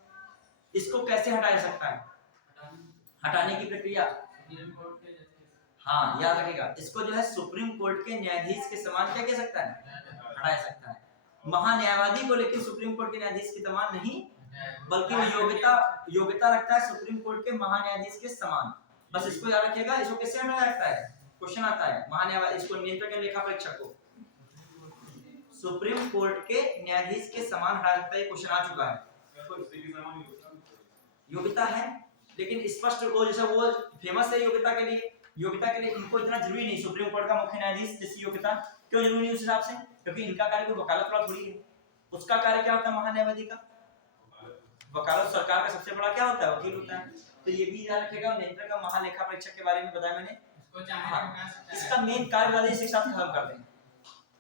इसको कैसे हटाया सकता है, हटाने की प्रक्रिया, हाँ याद रखिएगा, इसको जो है सुप्रीम कोर्ट के न्यायाधीश के समान क्या कह सकता है, हटा सकता है। महान्यायवादी को लेकिन सुप्रीम कोर्ट के न्यायाधीश के समान नहीं, बल्कि वो योग्यता रखता है सुप्रीम कोर्ट के महान्यायाधीश के समान। बस इसको याद रखिएगा, इसको कैसे हटाया जाता है, क्वेश्चन आता है, महान्यायवादी, इसको नियंत्रक लेखा परीक्षक को सुप्रीम कोर्ट के न्यायाधीश के समान हटाया जाता है, क्वेश्चन आ चुका है। योग्यता है, लेकिन स्पष्ट वो जैसा वो फेमस है योग्यता के लिए, इनको इतना जरूरी नहीं, सुप्रीम कोर्ट का मुख्य न्यायाधीश जैसी योग्यता क्यों जरूरी नहीं उस हिसाब से, क्योंकि इनका कार्य कोई वकालत वाला थोड़ी है। उसका कार्य क्या होता है, महान्यायवादी का वकालत, सरकार का सबसे बड़ा क्या होता है, वकील होता है। तो ये भी याद रखिएगा, नियंत्रक का महालेखा परीक्षक के बारे में बताया मैंने। हाँ, इसका मेन कार्य वाले इस साथ खत्म कर दें।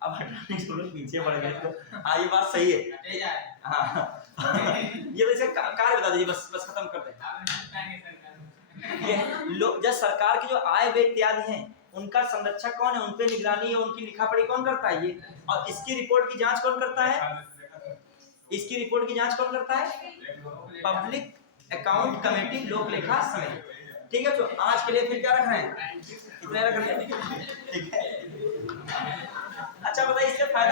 अब हटाने छोड़ो, पीछे पड़ गए तो हाँ ये बात सही है, हाँ ये वैसे कार्य बता दीजिए, बस खत्म कर दें। ये लोग जब सरकार की जो आय व्यय इत्यादि हैं उनका संरक्षक कौन है, उनपे निगरानी और उनकी लिखापढ़ी कौन करता है, ये, और इसकी रिपोर्ट की जांच कौन करता है, इसकी रिपोर्ट की जांच कौन करता है, पब्लिक अकाउंट कमेटी लोक लेखा समिति। ठीक है, तो आज के लिए फिर क्या रख रहे हैं, इतना रख रहे हैं, ठीक है। अच्छा बताइए इससे फायदा